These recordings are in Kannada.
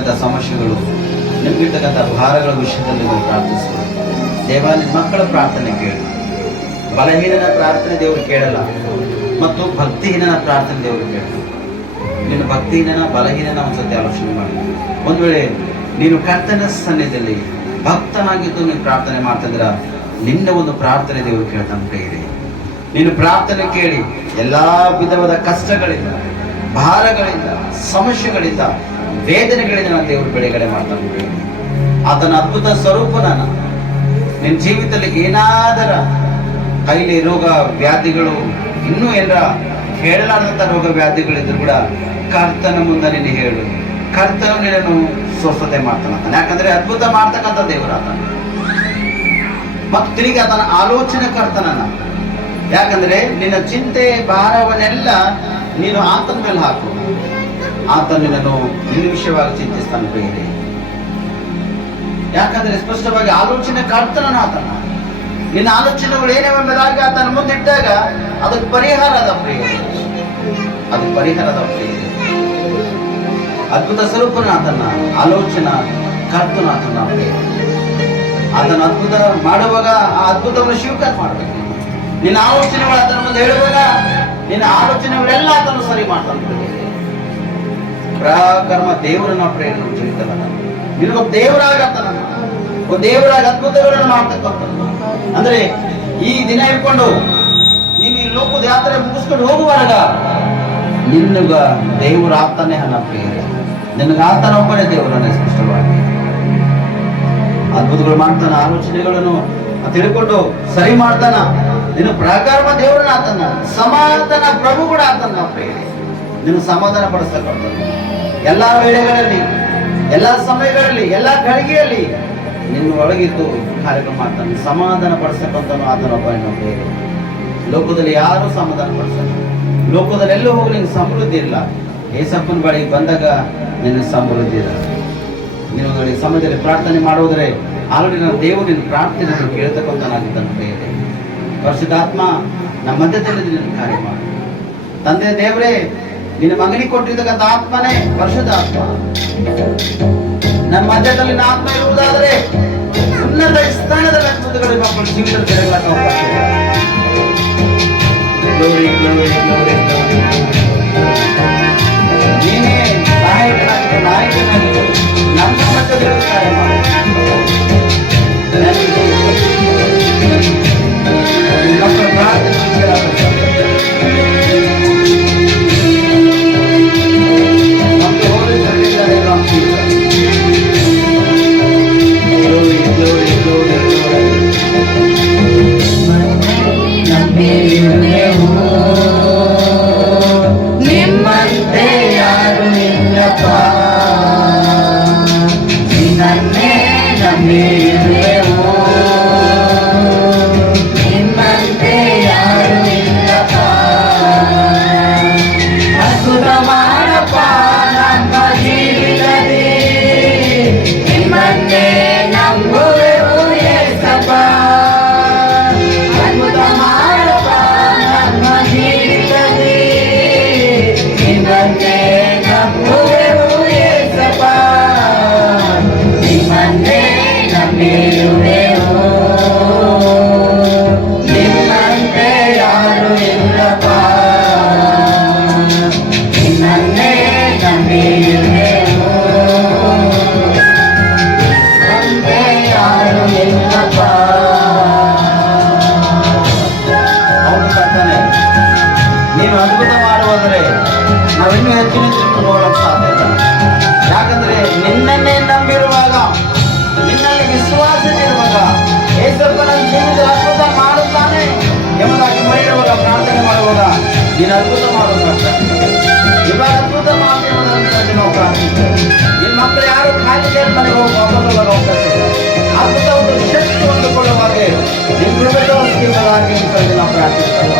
ನಿಮಗಿರ್ತಕ್ಕಂಥ ಸಮಸ್ಯೆಗಳು, ನಿಮಗಿರ್ತಕ್ಕಂಥ ಭಾರಗಳ ವಿಷಯದಲ್ಲಿ ನೀವು ಪ್ರಾರ್ಥಿಸ್ಬೋದು. ದೇವ, ನಿಮ್ಮ ಮಕ್ಕಳ ಪ್ರಾರ್ಥನೆ ಕೇಳಿ. ಬಲಹೀನನ ಪ್ರಾರ್ಥನೆ ದೇವರು ಕೇಳಲ್ಲ, ಮತ್ತು ಭಕ್ತಿಹೀನನ ಪ್ರಾರ್ಥನೆ ದೇವರು ಕೇಳಲ್ಲ. ನೀನು ಭಕ್ತಿಹೀನನ ಬಲಹೀನನ ಒಂದ್ಸತಿ ಆಲೋಚನೆ ಮಾಡಿ. ಒಂದು ವೇಳೆ ನೀನು ಕರ್ತನ ಸನ್ನಿಧಿಯಲ್ಲಿ ಭಕ್ತನಾಗಿದ್ದು ನೀನು ಪ್ರಾರ್ಥನೆ ಮಾಡ್ತಿದ್ರ, ನಿನ್ನ ಒಂದು ಪ್ರಾರ್ಥನೆ ದೇವರು ಕೇಳ್ತಾನೆ ಪ್ರಿಯರೇ. ನೀನು ಪ್ರಾರ್ಥನೆ ಕೇಳಿ ಎಲ್ಲಾ ವಿಧವಾದ ಕಷ್ಟಗಳಿಂದ, ಭಾರಗಳಿಂದ, ಸಮಸ್ಯೆಗಳಿಂದ, ವೇದನೆಗಳಿಂದ ನಾನು ದೇವರು ಬಿಡುಗಡೆ ಮಾಡ್ತಾನೆ ಪ್ರಿಯರೇ. ಆತನ ಅದ್ಭುತ ಸ್ವರೂಪನ ನಿನ್ನ ಜೀವಿತದಲ್ಲಿ ಏನಾದರ ಕೈಲಿ ರೋಗ ವ್ಯಾಧಿಗಳು, ಇನ್ನೂ ಏನಾರ ಹೇಳಲಾದಂಥ ರೋಗ ವ್ಯಾಧಿಗಳಿದ್ರು ಕೂಡ ಕರ್ತನ ಮುಂದೆ ನೀನು ಹೇಳು. ಕರ್ತನು ನಿನ್ನನ್ನು ಸ್ವಸ್ಥತೆ ಮಾಡ್ತಾನೆ. ಯಾಕಂದ್ರೆ ಅದ್ಭುತ ಮಾಡ್ತಕ್ಕಂಥ ದೇವರಾತನ, ಮತ್ತು ತಿರುಗಿ ಆತನ ಆಲೋಚನೆ ಕರ್ತನನ್ನ. ಯಾಕಂದ್ರೆ ನಿನ್ನ ಚಿಂತೆ ಭಾರವನ್ನೆಲ್ಲ ನೀನು ಆತನ ಮೇಲೆ ಹಾಕು. ಆತ ನಿನ್ನನ್ನು ನಿರ್ವಿಷಯವಾಗಿ ಚಿಂತಿಸ್ತಾನೆ ಪ್ರಿಯರೇ. ಯಾಕಂದ್ರೆ ಸ್ಪಷ್ಟವಾಗಿ ಆಲೋಚನೆ ಕರ್ತನ ಆತನ. ನಿನ್ನ ಆಲೋಚನೆಗಳು ಏನೇವೆಂಬುದಾಗಿ ಆತನ ಮುಂದಿಟ್ಟಾಗ ಅದಕ್ಕೆ ಪರಿಹಾರದ ಪ್ರಿಯರೇ, ಅದಕ್ಕೆ ಪರಿಹಾರದ ಪ್ರಿಯರೇ. ಅದ್ಭುತ ಸ್ವರೂಪನ ಆತನ ಆಲೋಚನಾ ಕರ್ತನ ಆತನ ಪ್ರಿಯರೇ. ಆತನ ಅದ್ಭುತ ಮಾಡುವಾಗ ಆ ಅದ್ಭುತವನ್ನು ಸ್ವೀಕಾರ ಮಾಡಬೇಕು. ನಿನ್ನ ಆಲೋಚನೆಗಳು ಆತನ ಮುಂದೆ ಹೇಳುವಾಗ ನಿನ್ನ ಆಲೋಚನೆಗಳೆಲ್ಲ ಆತನು ಸರಿ ಮಾಡ್ತಾನೆ ಪ್ರಿಯರೇ. ಪ್ರಾಕರ್ಮ ದೇವರನ್ನ ಪ್ರೇರಣೆ ಜೀವಿತಲ್ಲ, ನಿನಗೊಬ್ಬ ದೇವರಾಗತ್ತಾನ, ಒಬ್ಬ ದೇವರಾಗ ಅದ್ಭುತಗಳನ್ನು ಮಾಡ್ತಕ್ಕಂಥ. ಅಂದ್ರೆ ಈ ದಿನ ಇಟ್ಕೊಂಡು ನೀನು ಈ ಲೋಕದ ಯಾತ್ರೆ ಮುಗಿಸ್ಕೊಂಡು ಹೋಗುವಾಗ ನಿನ್ನಗ ದೇವರು ಆಗ್ತಾನೆ ಹಣ ಪ್ರಿಯರೇ. ನಿನಗೆ ಆತನ ಒಬ್ಬನೇ ದೇವರನ್ನ ಸ್ಪಷ್ಟವಾಗಿ ಅದ್ಭುತಗಳು ಮಾಡ್ತಾನ, ಆಲೋಚನೆಗಳನ್ನು ತಿಳ್ಕೊಂಡು ಸರಿ ಮಾಡ್ತಾನ. ನಿನ್ನ ಪ್ರಾಕಾರಮ ದೇವರನ್ನ ಆತನ, ಸಮಾಧಾನ ಪ್ರಭು ಕೂಡ ಆತನ ಪ್ರಿಯರೇ. ನಿನ್ನ ಸಮಾಧಾನ ಪಡಿಸ್ತಕ್ಕಂಥ ಎಲ್ಲಾ ವೇಳೆಗಳಲ್ಲಿ, ಎಲ್ಲಾ ಸಮಯಗಳಲ್ಲಿ, ಎಲ್ಲಾ ಗಳಿಗೆಯಲ್ಲಿ ನಿನ್ನ ಒಳಗಿದ್ದು ಕಾರ್ಯಕ್ರಮ ಮಾಡ್ತಾನೆ. ಸಮಾಧಾನ ಪಡಿಸ್ತಕ್ಕಂಥನು ಆತನ ಒಬ್ಬ ಪ್ರಿಯರೇ. ಲೋಕದಲ್ಲಿ ಯಾರು ಸಮಾಧಾನ ಪಡಿಸಲ್ಲ. ಲೋಕದಲ್ಲಿ ಎಲ್ಲೂ ಹೋಗಿ ನಿನ್ಗೆ ಸಮೃದ್ಧಿ ಇಲ್ಲ. ಏಸಪ್ಪನ ಬಳಿಗೆ ಬಂದಾಗ ನಿನ್ನ ಸಮೃದ್ಧಿ ಇಲ್ಲ. ನೀನು ಸಮಯದಲ್ಲಿ ಪ್ರಾರ್ಥನೆ ಮಾಡೋದ್ರೆ ಆಲ್ರೆಡಿ ನನ್ನ ದೇವರು ನಿನ್ನ ಪ್ರಾರ್ಥನೆ ಕೇಳ್ತಕ್ಕಂಥನಾಗಿದ್ದಾನೆ ಪ್ರಿಯರೇ. ಪರಿಶುದ್ಧಾತ್ಮ ನಮ್ಮ ಮಧ್ಯದಲ್ಲಿ ನಿನ್ನ ಕಾರ್ಯ ಮಾಡು. ತಂದೆ ದೇವರೇ, ನಿನ್ನ ಮಗನಿಗೆ ಕೊಟ್ಟಿರ್ತಕ್ಕಂಥ ಆತ್ಮನೇ ಪರಿಶುದ್ಧಾತ್ಮ ನಮ್ಮ ಮಧ್ಯದಲ್ಲಿ ಆತ್ಮ ಇರುವುದಾದರೆ ಉನ್ನತ ಸ್ಥಾನದ ಅದ್ಭುತಗಳು ಮಕ್ಕಳು ಜೀವಿತ ತೆರೆಗಳಾಗ ನೀನೇ ನಾಯಕನಾಗಿ ನಮ್ಮ ಮಧ್ಯದಲ್ಲಿ ಕಾರ್ಯ ಮಾಡು. ಮಕ್ಕಳ ಪ್ರಾರ್ಥನೆ ನಿಮ್ಮಂತೆ ಯಾರು ಇಲ್ಲಪ್ಪ, ನಿನ್ನನ್ನೇ ನಂಬಿರುವೆವು. ನಿಮ್ಮಂತೆ ಯಾರು ಇಲ್ಲಪ್ಪ, ಅದ್ಭುತ ಮಾಡಪ್ಪ ನಮ್ಮ ಜೀವಿತದಲ್ಲಿ. ನಿಮ್ಮನ್ನೇ ನಂಬುವೆವು ಏಸಪ್ಪ, ಅದ್ಭುತ ಮಾಡಪ್ಪ ನಮ್ಮ ಜೀವಿತದಲ್ಲಿ. ನಿಮ್ಮನ್ನೇ ನಂಬುವೆವು ಏಸಪ್ಪ, ನಿಮ್ಮನ್ನೇ ನಂಬಿರುವೆವು. ನಿಮ್ಮಂತೆ ಯಾರು ಇಲ್ಲಪ್ಪ, ನಿಮ್ಮನ್ನೇ ನಂಬಿರುವೆವು. ನಿಮ್ಮಂತೆ ಯಾರು ಇಲ್ಲಪ್ಪ. ಅವನು ಕರ್ತನೆ, ನೀನು ಅದ್ಭುತ ಮಾಡುವುದರೆ ನಾವಿನ್ನೂ ಹೆಚ್ಚಿನ ನೋಡೋಕೆ ಸಾಧ್ಯ ಇಲ್ಲ. ಯಾಕಂದ್ರೆ ನಿನ್ನನ್ನೇ ನಂಬಿರುವಾಗ, ನಿನ್ನಲ್ಲಿ ವಿಶ್ವಾಸ ಇರುವಾಗ, ಏಸಪ್ಪನ ಜೀವಿತ ಅದ್ಭುತ ಮಾಡುತ್ತಾನೆ ಎಂಬುದಾಗಿ ಮರೆಯುವಾಗ, ಪ್ರಾರ್ಥನೆ ಮಾಡುವಾಗ ನೀನು ಅದ್ಭುತ ಮಾಡುವಂತ ಇವಾಗ ಅದ್ಭುತ ಮಾಡ್ತೀವಿ ನಾವು ಪ್ರಾರ್ಥಿಸ್ತೇವೆ. ನಿನ್ನ ಮಕ್ಕಳು ಯಾರು ಕಾಯಿಲೆ ಮನೆಗೆ ಹೋಗಿ ವಾಪಸ್ ಹೋಗ್ತಾರೆ. ಅದ್ಭುತ ಒಂದು ಶಕ್ತಿ ಹೊಂದಿಕೊಳ್ಳುವಾಗ ನಿಮ್ಮ ಕೃಪೆಗಾಗಿ ನಾವು ಪ್ರಾರ್ಥಿಸ್ತೇವೆ.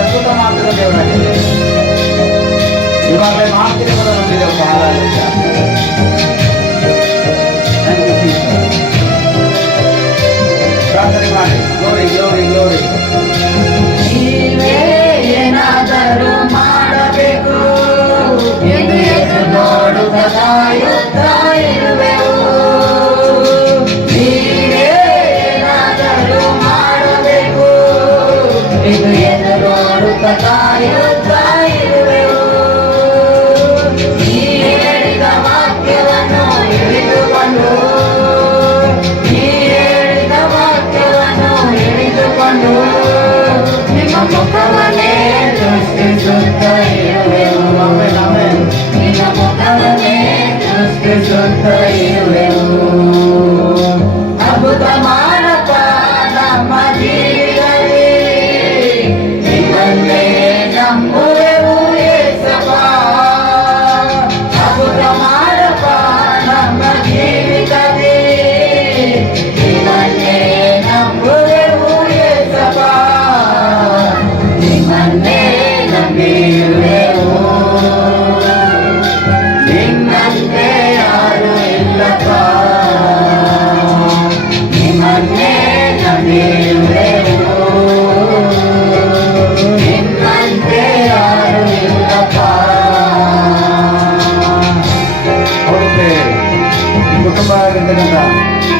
ಅದ್ಭುತ ಮಾಡ್ತಿರೋ ದೇವರಾಗಿ ಇವಾಗಲೇ ಮಾಡ್ತೀರಿ ಕೂಡ ನಂಬಿದ್ದೇವೆ. ಬಹಳ ಪ್ರಾರ್ಥನೆ ಮಾಡಿ. Glory glory glory. ನೀವೇ ಏನಾದರೂ ಮಾಡಬೇಕು ಎಂದು ನಂಬಿರುವೆವು ನಿನ್ನಂತೆ ಯಾರು ಇಲ್ಲಪ್ಪ ಹೌದು ಪ್ರಿಯರೇ, ಈ ಕುಟುಂಬ ಆಗಿರ್ತಕ್ಕಂಥ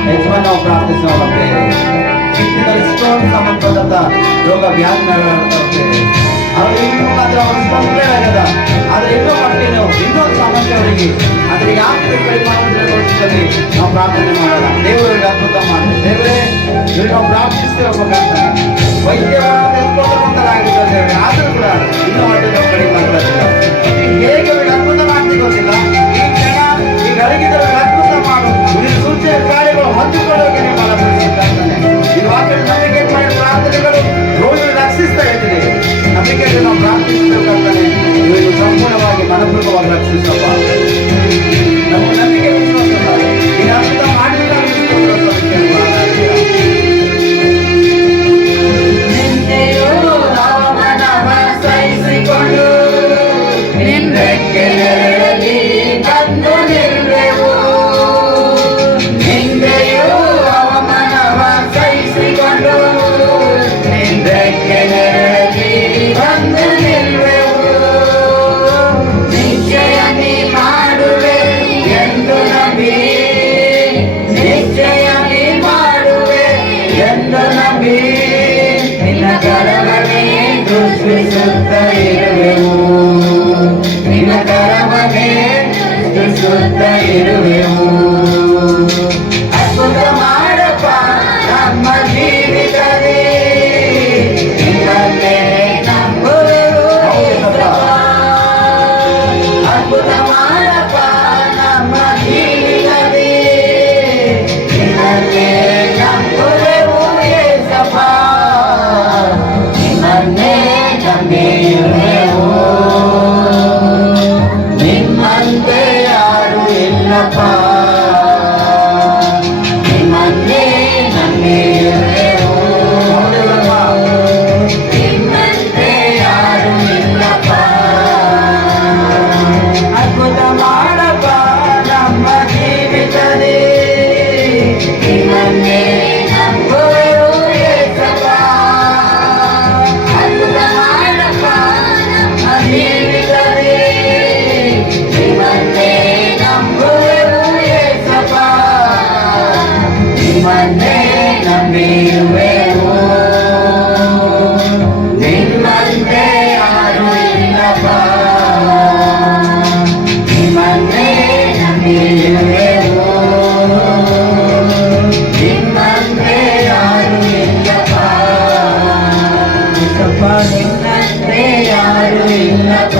ಯಜಮಾನ ನಾವು ಪ್ರಾರ್ಥಿಸೋಣ ಪ್ರಿಯರೇ. ಕಿಡ್ನಿನಲ್ಲಿ ಸ್ಟೋನ್ ಸಂಬಂಧಪಟ್ಟಂತ ರೋಗ ವ್ಯಾಧಿಗಳಿರ್ತವೆ. ಅವ್ರು ಇನ್ನೂ ಮಾತ್ರ ಅವ್ರ ತೊಂದರೆ ಆಗದ, ಆದ್ರೆ ಇನ್ನೂ ಮಟ್ಟಿಗೆ ಇನ್ನೊಂದು ಸಮಸ್ಯೆ ಅವರಿಗೆ ಅದ್ರ ಯಾಕೆ ಪರಿಮಾಣದಲ್ಲಿ ನಾವು ಪ್ರಾರ್ಥನೆ ಮಾಡೋಣ. ದೇವರಿಗೆ ಅದ್ಭುತ ಮಾಡಿ ದೇವರೇ ಇವ್ರು ನಾವು ಪ್ರಾರ್ಥಿಸ್ತೇವೆ ಹೋಗ್ಬೇಕಂತ ವೈದ್ಯವಾದ ಎಷ್ಟೊಂದಾಗಿದ್ದಾರೆ ದೇವರೇ, ಆದರೂ ಕೂಡ ಇನ್ನೂ ಮಟ್ಟಿಗೆ ನಾವು ಕಡಿಮೆ ಆಗ್ತಿಲ್ಲ. ಹೇಗೆ ಅವ್ರಿಗೆ ಅದ್ಭುತ ಮಾಡ್ಲಿಕ್ಕೆ ಗೊತ್ತಿಲ್ಲ. ಈ ಕ್ಷಣ ಈ ಗಳಿಗಿದವ್ರಿಗೆ ಅದ್ಭುತ ಮಾಡು. ಈ ಸೂಚನೆ ಕಾರ್ಯಗಳು ಹೊಂದಿಕೊಳ್ಳೋಕೆ ನೀವು ಪ್ರಾರ್ಥನೆ. ಈ ವಾಕ್ಯದ ನಂಬಿಕೆ ಮಾಡಿ ಪ್ರಾರ್ಥನೆಗಳು ರೋಗಿಗಳು ರಕ್ಷಿಸ್ತಾ ಇದ್ದೀರಿ. ನಂಬಿಕೆಗೆ ನಾವು ಪ್ರಾರ್ಥಿಸಬೇಕಾಗ್ತಾನೆ. ಇವರು ಸಂಪೂರ್ಣವಾಗಿ ಮನಪೂರ್ವಕವಾಗಿ ರಕ್ಷಿಸಪ್ಪ. ನಮ್ಮ ನಂಬಿಕೆ ವಿಶ್ವಾಸ ಈ ಅದ್ಭುತ ಮಾಡಿದ ನಿಂದೆಯೂ ಅವಮಾನವ ಸಹಿಸಿಕೊಂಡು ನಿಂದಕ್ಕೆ ನೆರಳಲ್ಲಿ ಬಂದು ನಿಲ್ಲುವೆವು ನಿಂದೆಯೂ ಅವಮಾನವ ಸಹಿಸಿಕೊಂಡು ನಿಂದಕ್ಕೆ ನೆರಳಲ್ಲಿ ಬಂದು ನಿಲ್ಲುವೆವು ನಿಶ್ಚಯ ನೀ ಮಾಡುವೆ ಎಂದು ನಂಬಿ ನಿಶ್ಚಯ ನೀ ಮಾಡುವೆ ಎಂದು ನಂಬಿ ನಿನ್ನ ಕರವನ್ನೇ ದೃಷ್ಟಿಸುತ್ತ ಇರುವೆವು ನಿನ್ನ ಕರವನ್ನೇ ದೃಷ್ಟಿಸುತ್ತ ಇರುವೆವು ಅದ್ಭುತ ಮಾಡಪ್ಪ ನಮ್ಮ ಜೀವಿತದಲ್ಲಿ ನಿನ್ನನ್ನೇ ನಂಬುವೆವು ಯೇಸಪ್ಪ. ಅದ್ಭುತ ಮಾಡಪ್ಪ ನಮ್ಮ ಜೀವಿತದಲ್ಲಿ ನಿನ್ನನ್ನೇ ನಂಬುವೆವು ಯೇಸಪ್ಪ. ನಿನ್ನನ್ನೇ ನಂಬಿರುವೆವು ನಿಮ್ಮಂತೆ ಯಾರು ಇಲ್ಲಪ್ಪ ನಿಮ್ಮನ್ನೇ ನಂಬಿರುವೆವು ನಿಮ್ಮಂತೆ ಯಾರು ಇಲ್ಲಪ್ಪ ಅದ್ಭುತ ಮಾಡಪ್ಪ ನಮ್ಮ ಜೀವಿತದಲ್ಲಿ ನಿಮ್ಮನ್ನೇ ನಂಬುವೆವು ಯೇಸಪ್ಪ. ಅದ್ಭುತ ಮಾಡಪ್ಪ ನಮ್ಮ ಜೀವಿತದಲ್ಲಿ ನಿಮ್ಮನ್ನೇ ನಂಬುವೆವು ಯೇಸಪ್ಪ. ನಿಮ್ಮನ್ನೇ ನಂಬಿರುವೆವು ನಿಮ್ಮಂತೆ ಯಾರು ಇಲ್ಲಪ್ಪ ನಿಮ್ಮನ್ನೇ ನಂಬಿರುವೆವು ನಿಮ್ಮಂತೆ ಯಾರು ಇಲ್ಲಪ್ಪ ಯೇಸಪ್ಪ. ನಿನ್ನಂತೆ ಯಾರು ಇಲ್ಲಪ್ಪ